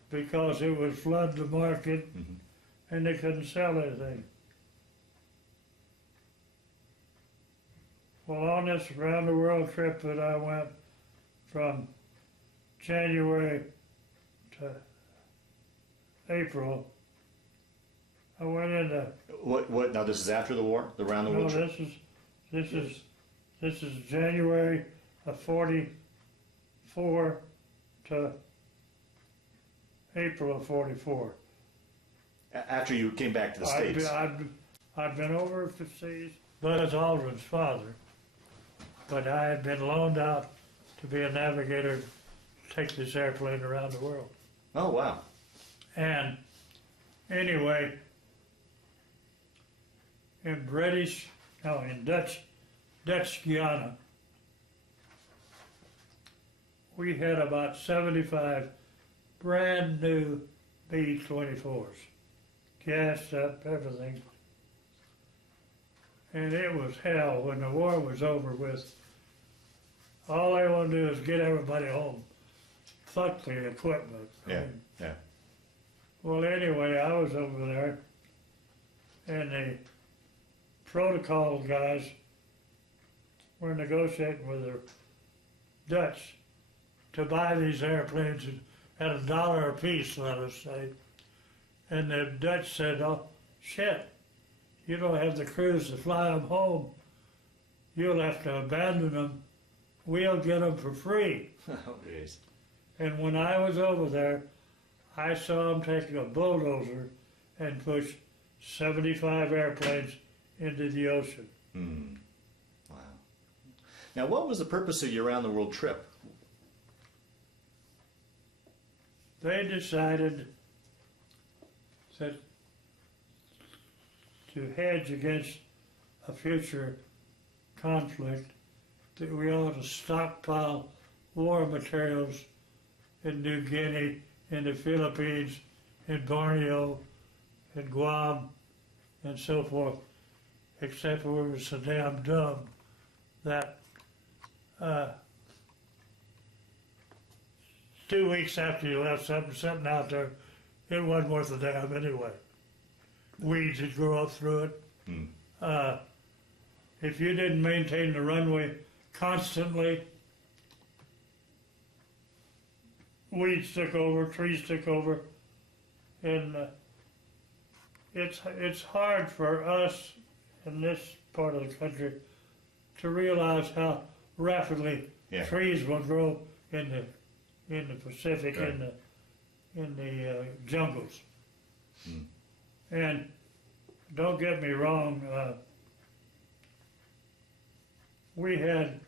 because it would flood the market and they couldn't sell anything. Well, on this round the world trip that I went from January to April, I went into. What? Now this is after the war, the round the world trip? This is January of '44 to April of '44. After you came back to the States. I'd been overseas, Buzz Aldrin's father, but I had been loaned out to be a navigator to take this airplane around the world. Oh wow! And anyway, in Dutch Guiana, we had about 75 brand new B-24s, gassed up, everything. And it was hell when the war was over with. All they want to do is get everybody home. Fuck the equipment. Yeah. Well, anyway, I was over there, and the protocol guys were negotiating with the Dutch to buy these airplanes at $1 a piece, let us say. And the Dutch said, oh, shit, you don't have the crews to fly them home. You'll have to abandon them. We'll get them for free. Oh, geez. And when I was over there, I saw them taking a bulldozer and push 75 airplanes into the ocean. Wow. Now, what was the purpose of your round-the-world trip? They decided that to hedge against a future conflict, that we ought to stockpile war materials in New Guinea, in the Philippines, in Borneo, in Guam, and so forth, except we were so damn dumb that 2 weeks after you left something out there, it wasn't worth a damn anyway. Weeds would grow up through it. if you didn't maintain the runway constantly, weeds took over, trees took over, and it's hard for us in this part of the country to realize how rapidly trees will grow in the Pacific, Right. in the jungles. And don't get me wrong, we had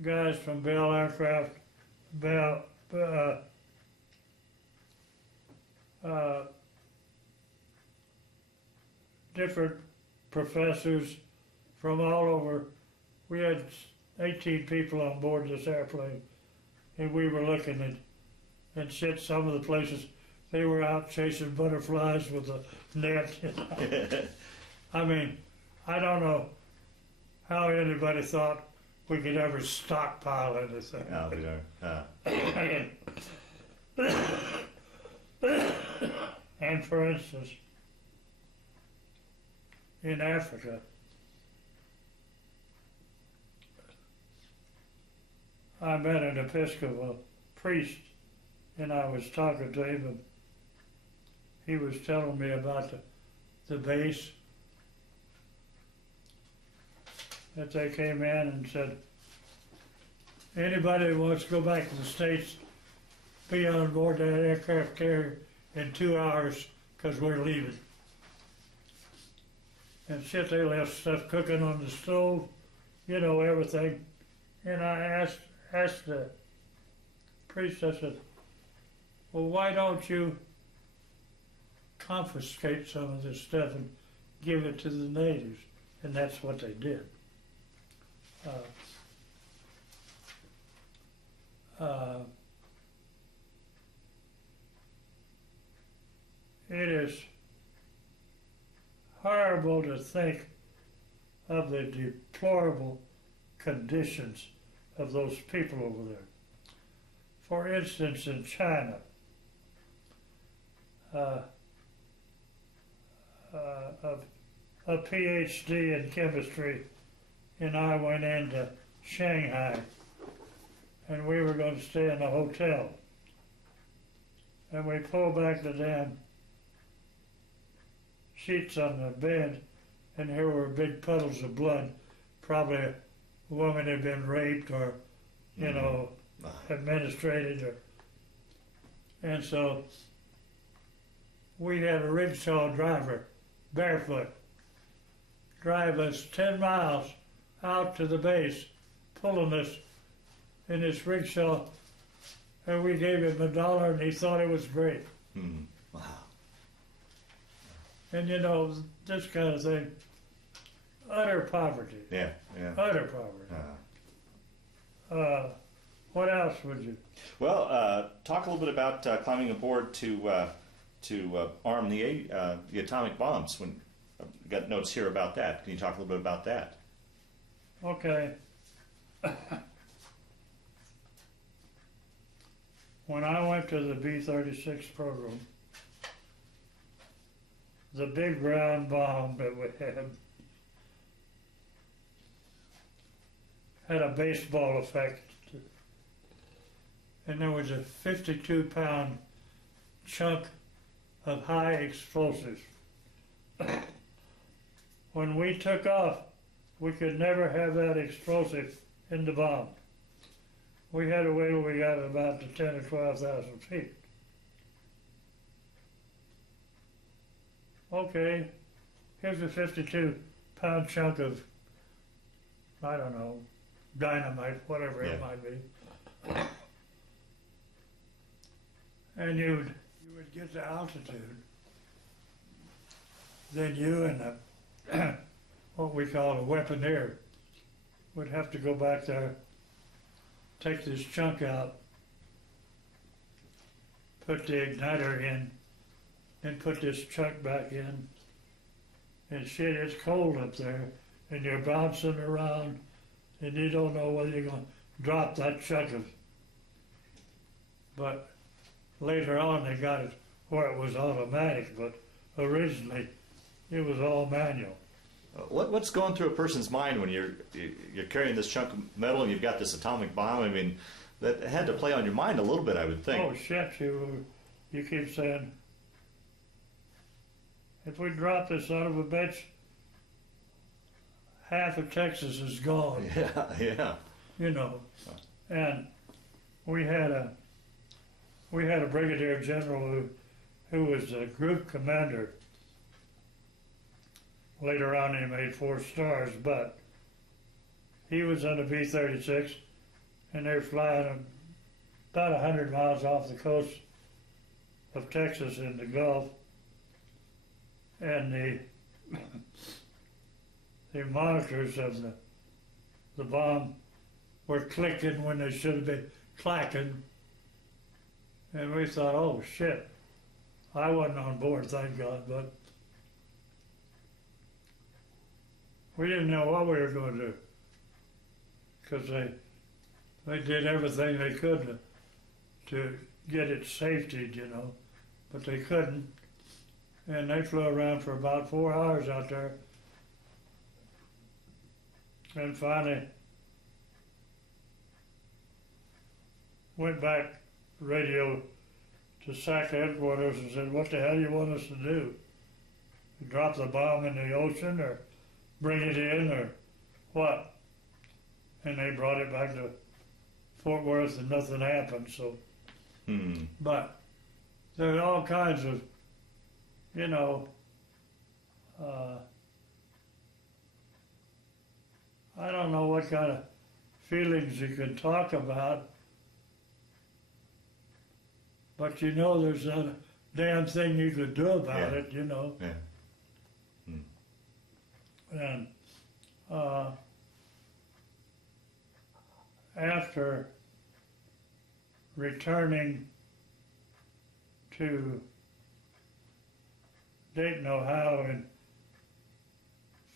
guys from Bell Aircraft, different professors from all over. We had 18 people on board this airplane, and we were looking at and shit. Some of the places they were out chasing butterflies with a net. I mean, I don't know how anybody thought we could ever stockpile anything. Oh, we are. And for instance, in Africa, I met an Episcopal priest, and I was talking to him, and he was telling me about the base that they came in and said, anybody who wants to go back to the States, be on board that aircraft carrier in 2 hours, because we're leaving. And shit, they left stuff cooking on the stove, you know, everything. And I asked the priest, I said, well, why don't you confiscate some of this stuff and give it to the natives? And that's what they did. It is horrible to think of the deplorable conditions of those people over there. For instance, in China, a PhD in chemistry, and I went into Shanghai, and we were going to stay in a hotel. And we pulled back the damn sheets on the bed, and here were big puddles of blood. Probably a woman had been raped or, you know, administrated. And so we had a rickshaw driver, barefoot, drive us 10 miles out to the base, pulling us in this rickshaw, and we gave him $1 and he thought it was great. Wow. And you know, this kind of thing, utter poverty. Yeah. Utter poverty. What else would you? Well, talk a little bit about climbing aboard to arm the atomic bombs. When got notes here about that. Can you talk a little bit about that? Okay. When I went to the B-36 program, the big round bomb that we had a baseball effect. And there was a 52-pound chunk of high explosives. When we took off, we could never have that explosive in the bomb. We had to wait till we got about to 10 or 12,000 feet. Okay, here's a 52-pound chunk of, I don't know, dynamite, whatever it might be. And you would get to altitude, then you and the, what we call a weaponeer would have to go back there, take this chunk out, put the igniter in, and put this chunk back in. And shit, it's cold up there, and you're bouncing around, and you don't know whether you're going to drop that chunk of. But later on, they got it where it was automatic, but originally it was all manual. What's going through a person's mind when you're carrying this chunk of metal and you've got this atomic bomb? I mean, that had to play on your mind a little bit, I would think. Oh shit! You keep saying, if we drop this son of a bitch, half of Texas is gone. Yeah, yeah. You know, and we had a brigadier general who was a group commander. Later on, he made 4 stars, but he was on a B-36, and they're flying about 100 miles off the coast of Texas in the Gulf, and the monitors of the bomb were clicking when they should have been clacking, and we thought, oh shit. I wasn't on board, thank God, but we didn't know what we were going to do, because they did everything they could to get it safety, you know, but they couldn't, and they flew around for about 4 hours out there, and finally went back radio to SAC headquarters and said, what the hell do you want us to do? Drop the bomb in the ocean or bring it in or what? And they brought it back to Fort Worth and nothing happened, so. But there's all kinds of, you know, I don't know what kind of feelings you can talk about, but you know there's not a damn thing you could do about it, you know. Yeah. And after returning to Dayton, Ohio in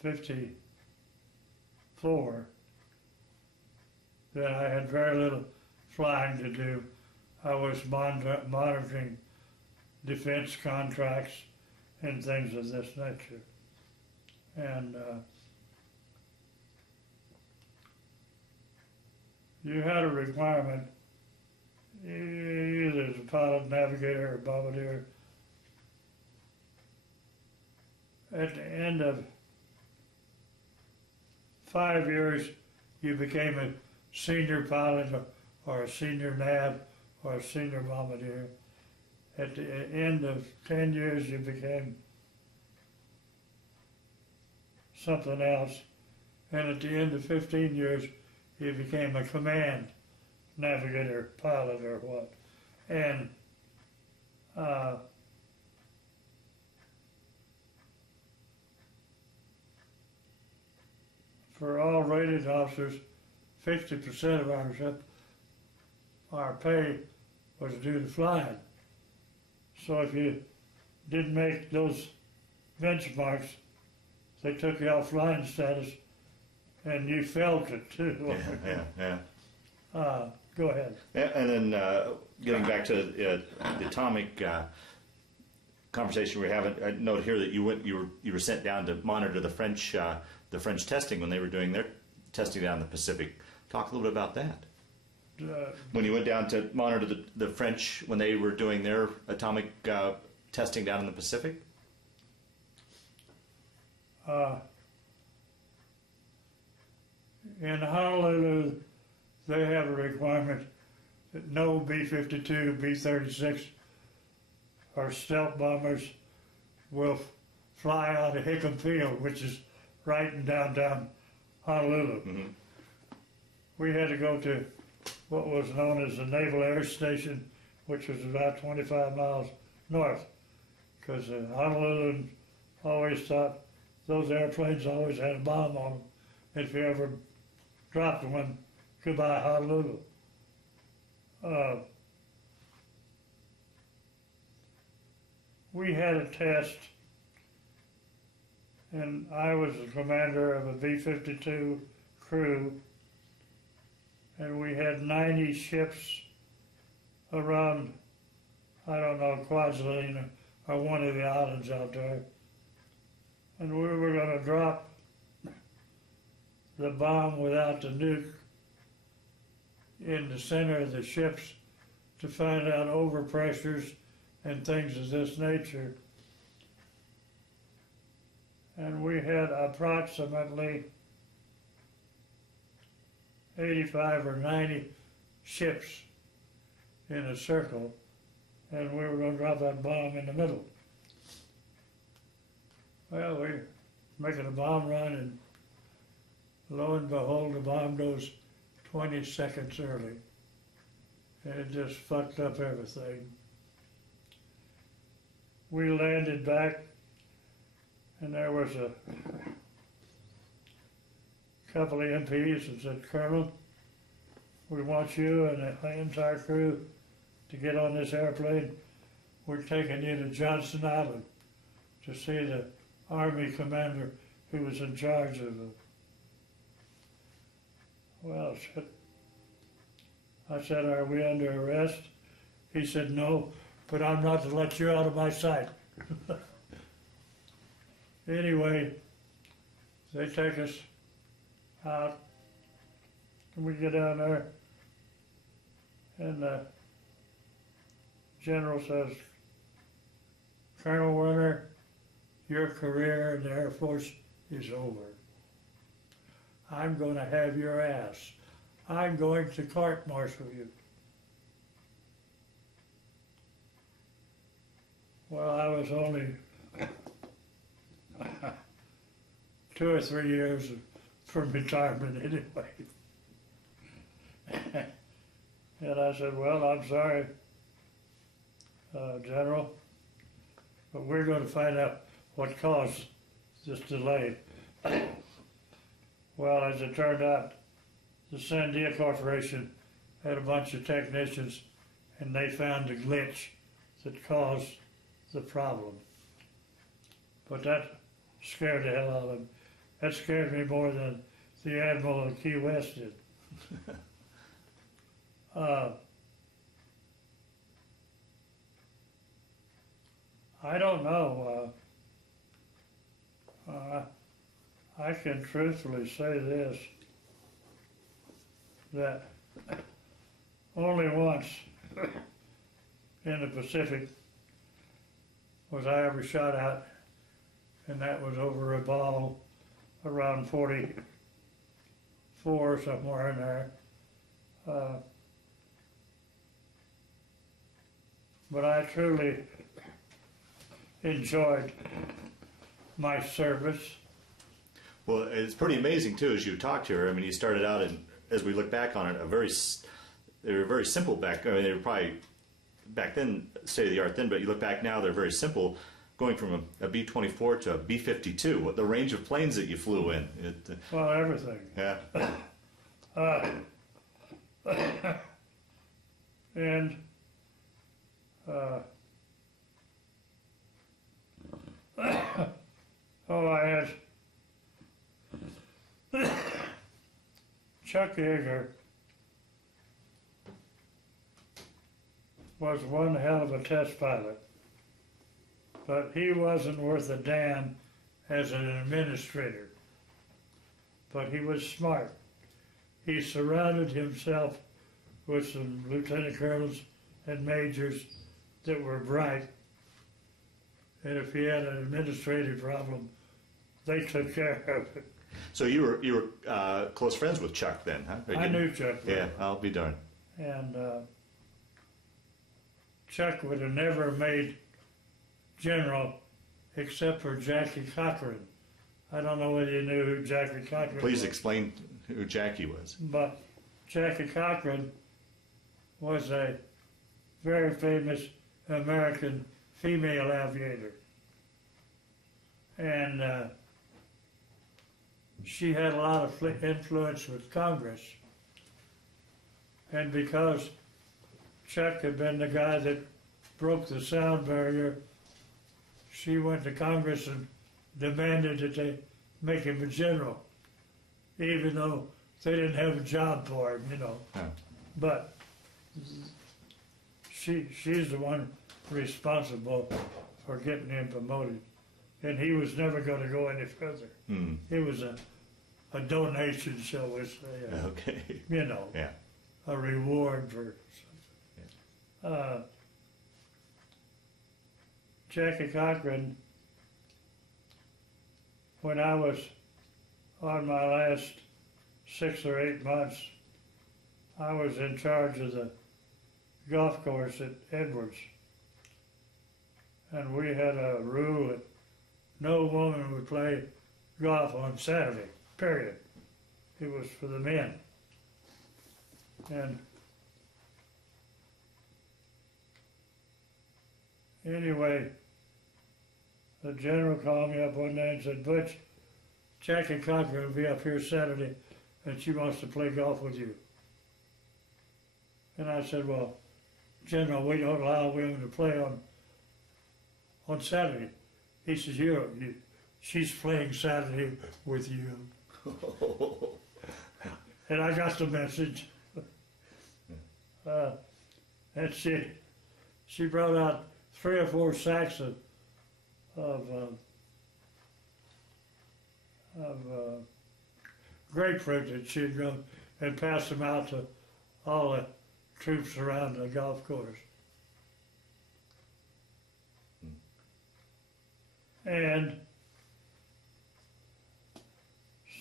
'54, then I had very little flying to do. I was monitoring defense contracts and things of this nature. And you had a requirement, either as a pilot, navigator, or bombardier. At the end of 5 years, you became a senior pilot or a senior nav or a senior bombardier. At the end of 10 years, you became something else. And at the end of 15 years, you became a command navigator, pilot, or what. And for all rated officers, 50% of our pay was due to flying. So if you didn't make those benchmarks, they took you off flying status, and you felt it too. Yeah. Go ahead. Yeah, and then getting back to the atomic conversation we're having, I note here that you were sent down to monitor the French testing when they were doing their testing down in the Pacific. Talk a little bit about that. When you went down to monitor the French when they were doing their atomic testing down in the Pacific? In Honolulu, they have a requirement that no B-52, B-36, or stealth bombers will fly out of Hickam Field, which is right in downtown Honolulu. Mm-hmm. We had to go to what was known as the Naval Air Station, which was about 25 miles north, because Honolulu always thought those airplanes always had a bomb on them. If you ever dropped one, goodbye Honolulu. We had a test, and I was the commander of a B-52 crew, and we had 90 ships around, I don't know, Kwajalein or one of the islands out there. And we were going to drop the bomb without the nuke in the center of the ships to find out overpressures and things of this nature. And we had approximately 85 or 90 ships in a circle, and we were going to drop that bomb in the middle. Well, we were making a bomb run, and lo and behold, the bomb goes 20 seconds early. And it just fucked up everything. We landed back, and there was a couple of MPs that said, "Colonel, we want you and the entire crew to get on this airplane. We're taking you to Johnston Island to see the Army commander who was in charge of it." Well, I said, "Are we under arrest?" He said, "No, but I'm not to let you out of my sight." Anyway, they take us out, and we get down there, and the general says, "Colonel Werner, your career in the Air Force is over. I'm going to have your ass. I'm going to court-martial you." Well, I was only 2 or 3 years from retirement anyway. And I said, "Well, I'm sorry, General, but we're going to find out what caused this delay." Well, as it turned out, the Sandia Corporation had a bunch of technicians, and they found the glitch that caused the problem. But that scared the hell out of them. That scared me more than the Admiral of Key West did. I don't know. I can truthfully say this, that only once in the Pacific was I ever shot at, and that was over a ball around 44, somewhere in there. But I truly enjoyed my service. Well, it's pretty amazing too, as you talked to her. I mean, you started out, and as we look back on it, they were very simple back. I mean, they were probably back then state of the art then, but you look back now, they're very simple. Going from a B-24 to a B-52, what the range of planes that you flew in. Well, everything. Yeah. And I had Chuck Yeager was one hell of a test pilot, but he wasn't worth a damn as an administrator. But he was smart. He surrounded himself with some lieutenant colonels and majors that were bright. And if he had an administrative problem, they took care of it. So you were close friends with Chuck then, huh? I knew Chuck. Yeah, I'll be darned. And Chuck would have never made general except for Jackie Cochran. I don't know whether you knew who Jackie Cochran was. Please explain who Jackie was. But Jackie Cochran was a very famous American female aviator. And she had a lot of influence with Congress. And because Chuck had been the guy that broke the sound barrier, she went to Congress and demanded that they make him a general, even though they didn't have a job for him, you know. Yeah. But she's the one responsible for getting him promoted. And he was never going to go any further. Hmm. He was a a donation, shall we say, Okay. you know, Yeah. a reward for something. Jackie Cochran, when I was on my last 6 or 8 months, I was in charge of the golf course at Edwards. And we had a rule that no woman would play golf on Saturday, period. It was for the men. And anyway, the general called me up one day and said, Butch, Jackie Cochran will be up here Saturday and she wants to play golf with you. And I said, well, General, we don't allow women to play on Saturday. He says, she's playing Saturday with you. And I got the message. And she brought out 3 or 4 sacks of grapefruit that she had grown and passed them out to all the troops around the golf course. And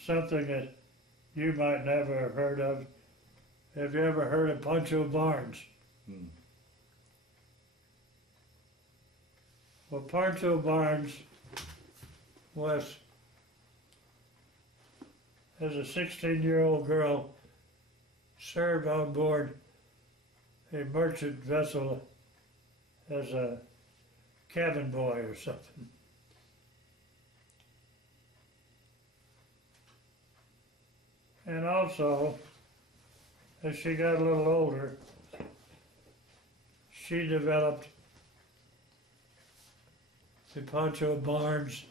something that you might never have heard of. Have you ever heard of Pancho Barnes? Hmm. Well, Pancho Barnes was, as a 16-year-old girl, served on board a merchant vessel as a cabin boy or something. And also, as she got a little older, she developed the Pancho Barnes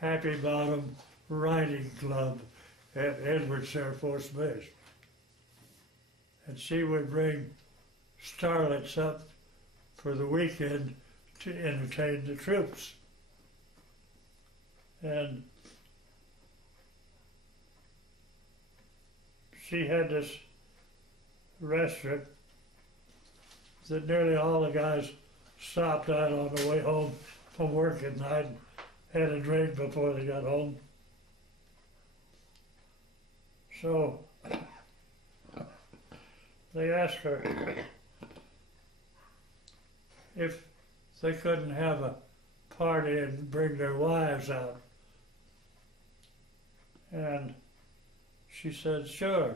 Happy Bottom Riding Club at Edwards Air Force Base. And she would bring starlets up for the weekend to entertain the troops. And she had this restaurant that nearly all the guys stopped at on the way home from work at night and had a drink before they got home. So they asked her if they couldn't have a party and bring their wives out. And she said, sure.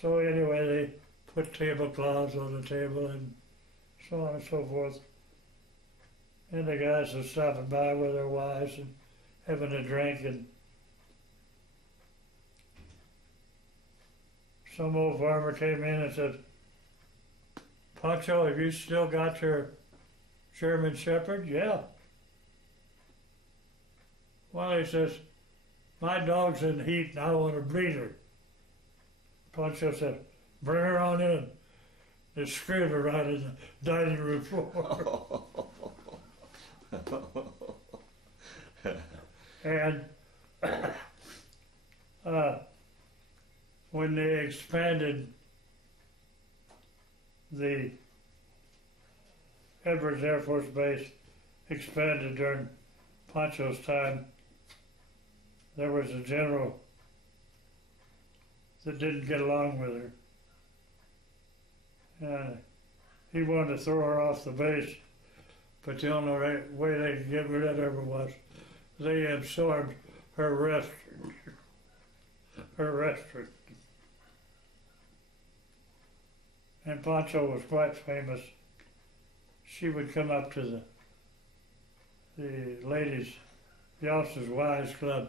So anyway, they put tablecloths on the table and so on and so forth. And the guys were stopping by with their wives and having a drink, and some old farmer came in and said, Pancho, have you still got your German Shepherd? Yeah. Well, he says, my dog's in heat and I want to breed her. Pancho said, bring her on in. They screwed her right in the dining room floor. And when they expanded the Edwards Air Force Base, expanded during Pancho's time, there was a general that didn't get along with her. And he wanted to throw her off the base, but the only way they could get rid of her was they absorbed her restaurant. And Pancho was quite famous. She would come up to the ladies, the Officers' Wives Club,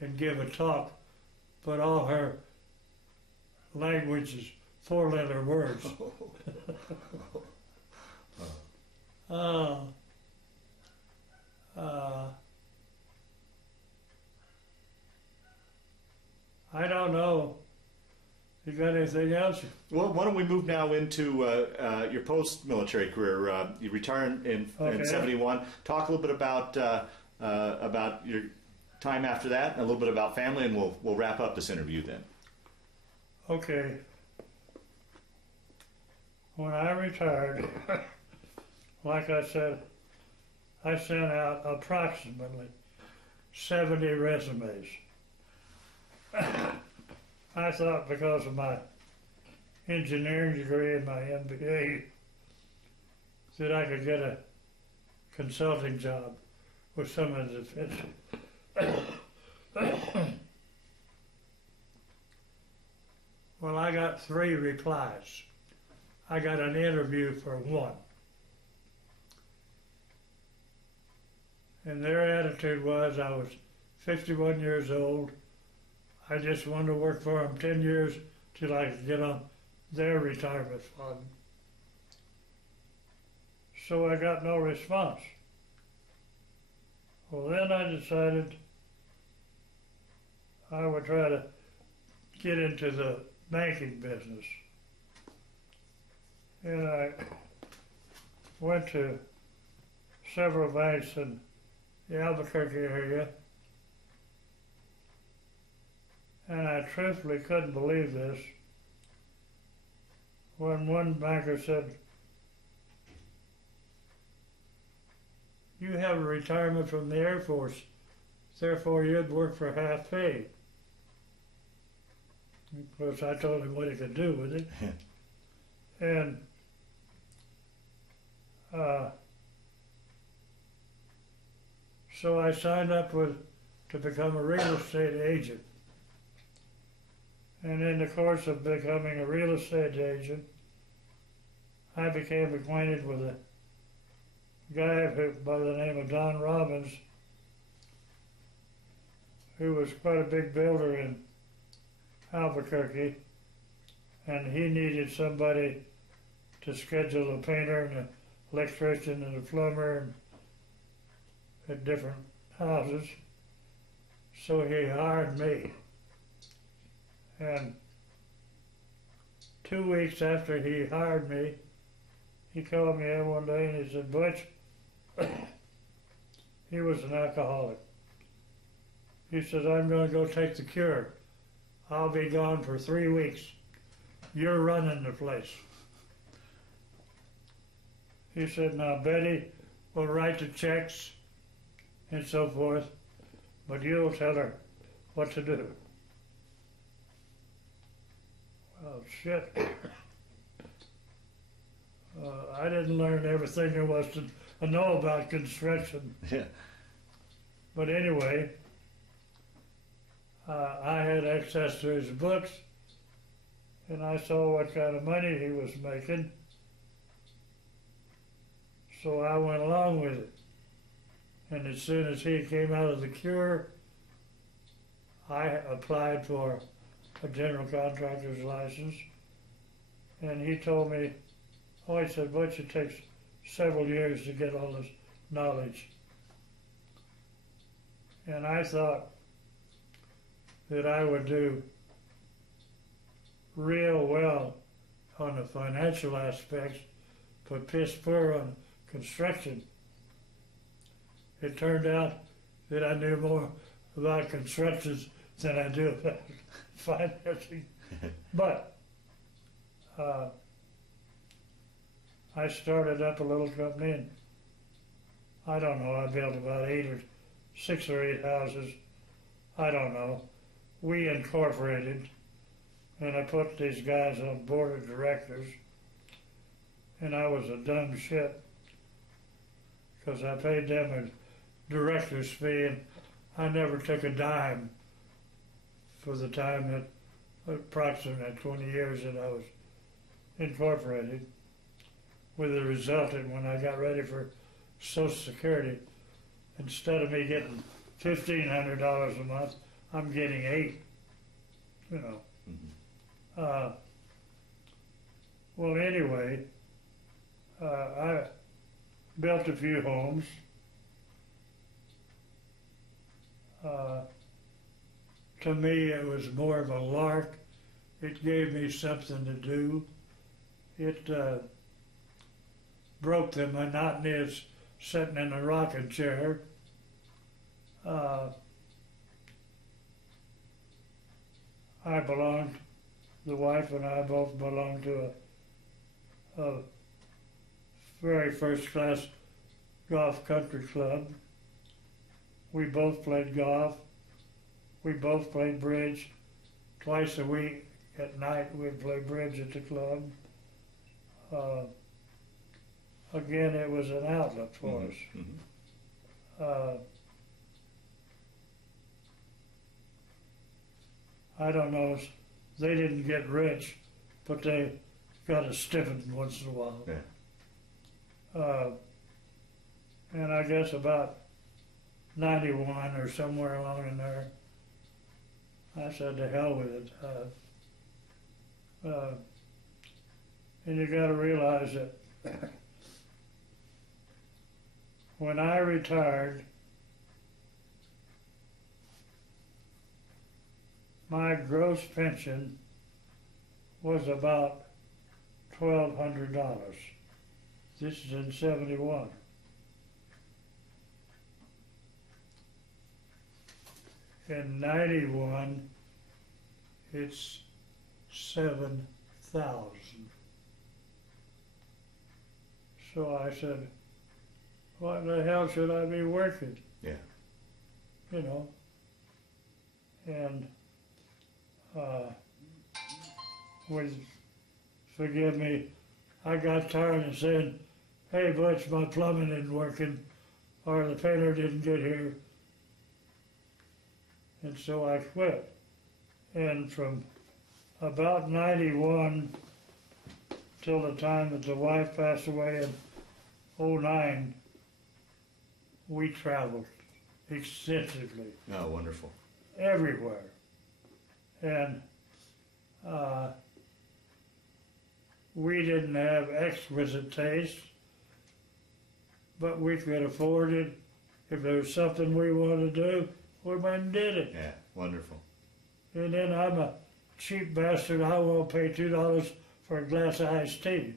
and give a talk, but all her language is 4-letter words. I don't know. You got anything else? Well, why don't we move now into your post-military career? You retired in Okay. 71. Talk a little bit about time after that, and a little bit about family, and we'll wrap up this interview then. Okay. When I retired, like I said, I sent out approximately 70 resumes. I thought because of my engineering degree and my MBA that I could get a consulting job with some of the defense. Well, I got 3 replies. I got an interview for 1. And their attitude was I was 51 years old. I just wanted to work for them 10 years till I could get on their retirement fund. So I got no response. Well, then I decided I would try to get into the banking business. And I went to several banks in the Albuquerque area, and I truthfully couldn't believe this when one banker said, "You have a retirement from the Air Force, therefore you'd work for half pay." Of course, I told him what he could do with it. And so I signed up to become a real estate agent. And in the course of becoming a real estate agent, I became acquainted with a guy by the name of Don Robbins, who was quite a big builder in Albuquerque, and he needed somebody to schedule a painter and an electrician and a plumber at different houses. So he hired me. And 2 weeks after he hired me, he called me in one day and he said, "Butch," he was an alcoholic. He said, "I'm going to go take the cure. I'll be gone for 3 weeks. You're running the place." He said, "Now Betty will write the checks and so forth, but you'll tell her what to do." Well, shit. I didn't learn everything there was to know about construction. Yeah. But anyway, I had access to his books, and I saw what kind of money he was making. So I went along with it. And as soon as he came out of the cure, I applied for a general contractor's license. And he told me, he said, "Butch, it takes several years to get all this knowledge." And I thought that I would do real well on the financial aspects, but piss poor on construction. It turned out that I knew more about construction than I do about financing. But I started up a little company, and I don't know, I built about 6 or 8 houses. I don't know. We incorporated, and I put these guys on board of directors, and I was a dumb shit because I paid them a director's fee, and I never took a dime for the time that approximately 20 years that I was incorporated, with the result that when I got ready for Social Security, instead of me getting $1,500 a month, I'm getting $8, you know. Mm-hmm. Well, anyway, I built a few homes. To me, it was more of a lark. It gave me something to do. It broke the monotony of sitting in a rocking chair. I belonged, the wife and I both belonged to a very first class golf country club. We both played golf. We both played bridge. Twice a week at night we'd play bridge at the club. Again, it was an outlet for us. I don't know, they didn't get rich, but they got a stipend once in a while. Yeah. And I guess about 91 or somewhere along in there, I said to hell with it. And you got to realize that when I retired, my gross pension was about $1,200. This is in 71. In 91, it's 7,000. So I said, what the hell should I be working? Yeah. You know, and forgive me, I got tired of saying, hey Butch, my plumbing isn't working, or the painter didn't get here. And so I quit. And from about 91 till the time that the wife passed away in 09, we traveled extensively. Oh, wonderful. Everywhere. And we didn't have exquisite taste, but we could afford it. If there was something we wanted to do, we went and did it. Yeah, wonderful. And then I'm a cheap bastard. I won't pay $2 for a glass of iced tea.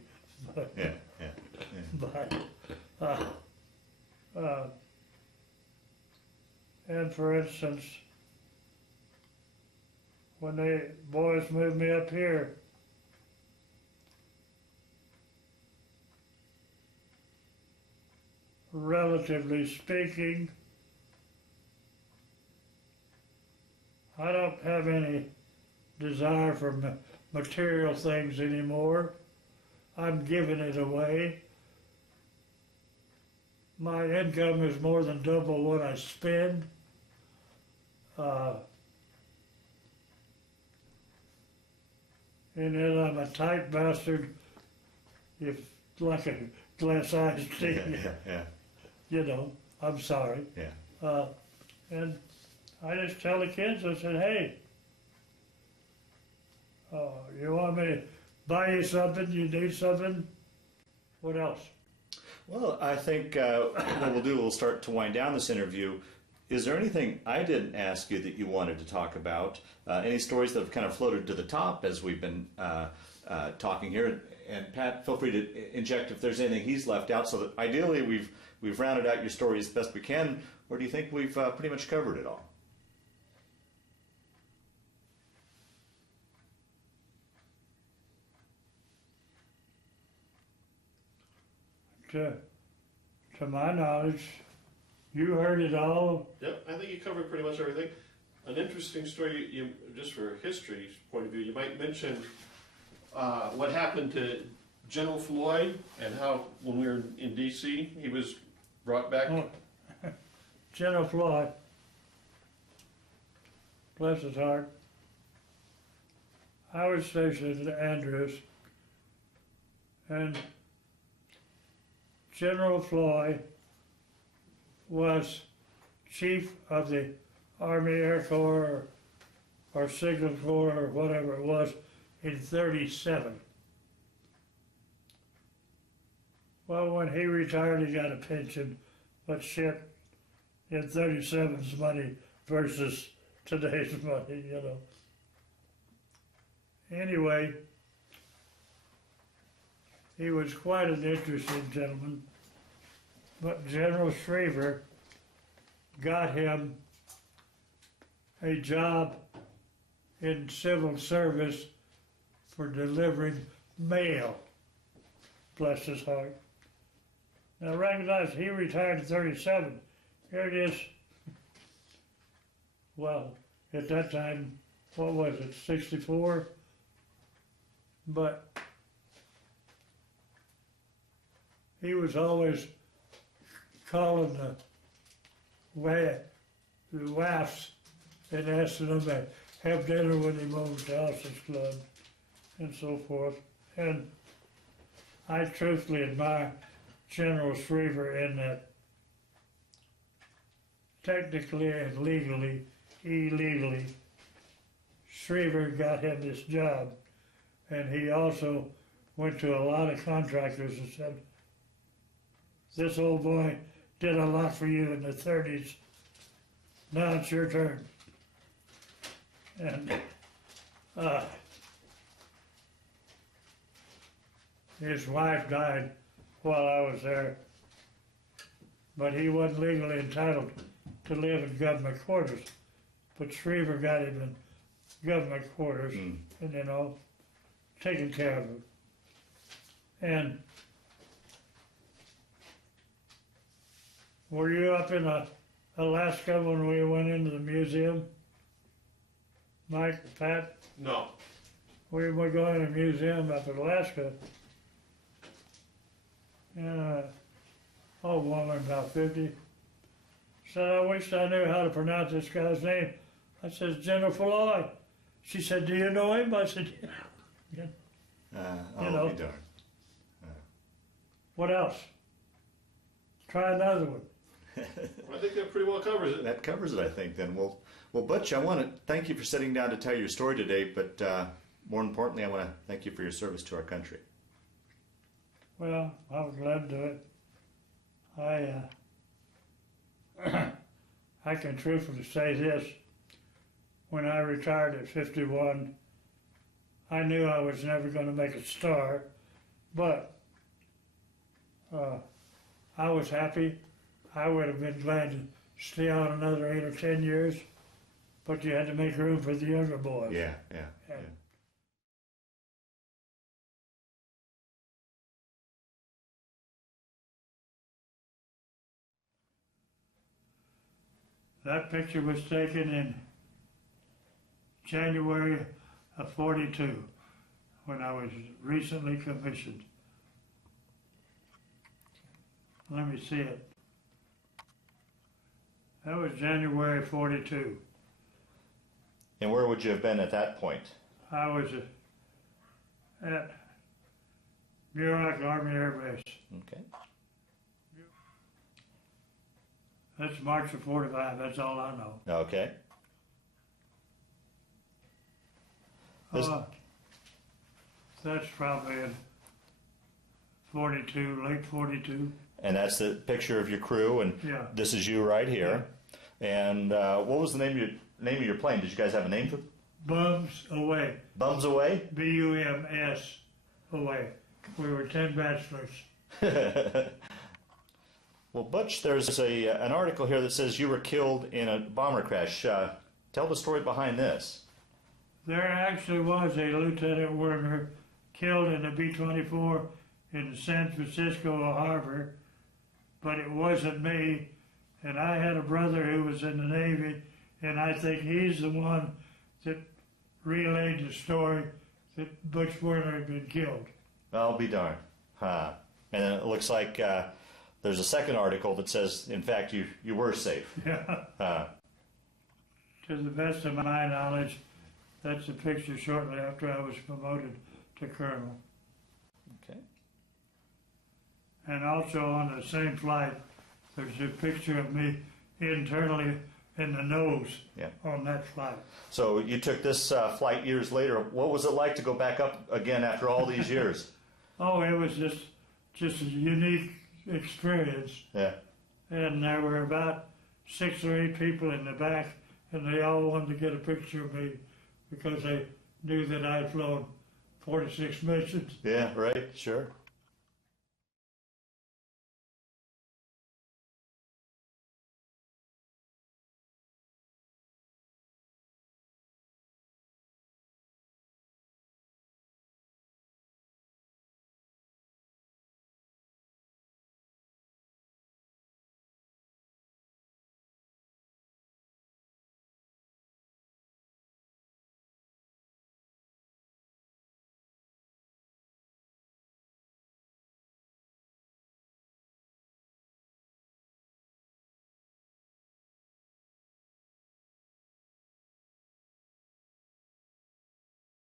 But, Yeah. but and for instance, when the boys moved me up here, relatively speaking, I don't have any desire for material things anymore. I'm giving it away. My income is more than double what I spend. And then I'm a tight bastard, if like a glass iced tea. Yeah. You know, I'm sorry. Yeah. And I just tell the kids, I said, hey, you want me to buy you something? You need something? What else? Well, I think what we'll do, we'll start to wind down this interview. Is there anything I didn't ask you that you wanted to talk about? Any stories that have kind of floated to the top as we've been talking here? And Pat, feel free to inject if there's anything he's left out. So that ideally we've rounded out your story as best we can. Or do you think we've pretty much covered it all? To my knowledge, you heard it all. Yep, I think you covered pretty much everything. An interesting story, just for history's point of view, you might mention what happened to General Floyd and how, when we were in D.C., he was brought back. Oh, General Floyd, bless his heart. I was stationed at Andrews, and General Floyd was chief of the Army Air Corps or Signal Corps or whatever it was in 37. Well, when he retired, he got a pension, but shit, in 37's money versus today's money, you know. Anyway, he was quite an interesting gentleman, but General Shriver got him a job in civil service for delivering mail. Bless his heart. Now recognize he retired at 37. Here it is. Well, at that time, what was it, 64? But he was always calling the WAFs and asking them to have dinner when he moved to Houses Club and so forth. And I truthfully admire General Shriver in that technically and legally, illegally, Shriver got him this job. And he also went to a lot of contractors and said, this old boy did a lot for you in the 30s. Now it's your turn. And his wife died while I was there, but he wasn't legally entitled to live in government quarters. But Shriver got him in government quarters, and you know, taking care of him. And were you up in Alaska when we went into the museum? Mike, Pat? No. We were going to a museum up in Alaska. Old woman, about 50. Said, I wished I knew how to pronounce this guy's name. I said, Jennifer Lloyd. She said, do you know him? I said, yeah. I'll be darned. What else? Try another one. I think that pretty well covers it. That covers it, I think, then. Well, Butch, I want to thank you for sitting down to tell your story today, but more importantly, I want to thank you for your service to our country. Well, I was glad to do it. I can truthfully say this. When I retired at 51, I knew I was never going to make a star, but I was happy. I would have been glad to stay on another 8 or 10 years, but you had to make room for the younger boys. Yeah. That picture was taken in January of 42, when I was recently commissioned. Let me see it. That was January 42. And where would you have been at that point? I was at Muroc Army Air Base. Okay. That's March of 45, that's all I know. Okay. This- That's probably in 42, late 42. And that's the picture of your crew, and Yeah. this is you right here. And what was the name of your plane? Did you guys have a name for it? Bums away. Bums Away? B-U-M-S away. We were 10 bachelors. Well, Butch, there's an article here that says you were killed in a bomber crash. Tell the story behind this. There actually was a Lieutenant Werner killed in a B-24 in the San Francisco Harbor, but it wasn't me. And I had a brother who was in the Navy, and I think he's the one that relayed the story that Butch Werner had been killed. I'll be darned. Huh. And then it looks like there's a second article that says, in fact, you were safe. Yeah. To the best of my knowledge, that's a picture shortly after I was promoted to colonel. Okay. And also on the same flight, there's a picture of me internally in the nose on that flight. So you took this flight years later. What was it like to go back up again after all these years? Oh, it was just a unique experience. Yeah. And there were about 6 or 8 people in the back, and they all wanted to get a picture of me because they knew that I'd flown 46 missions. Yeah, right, sure.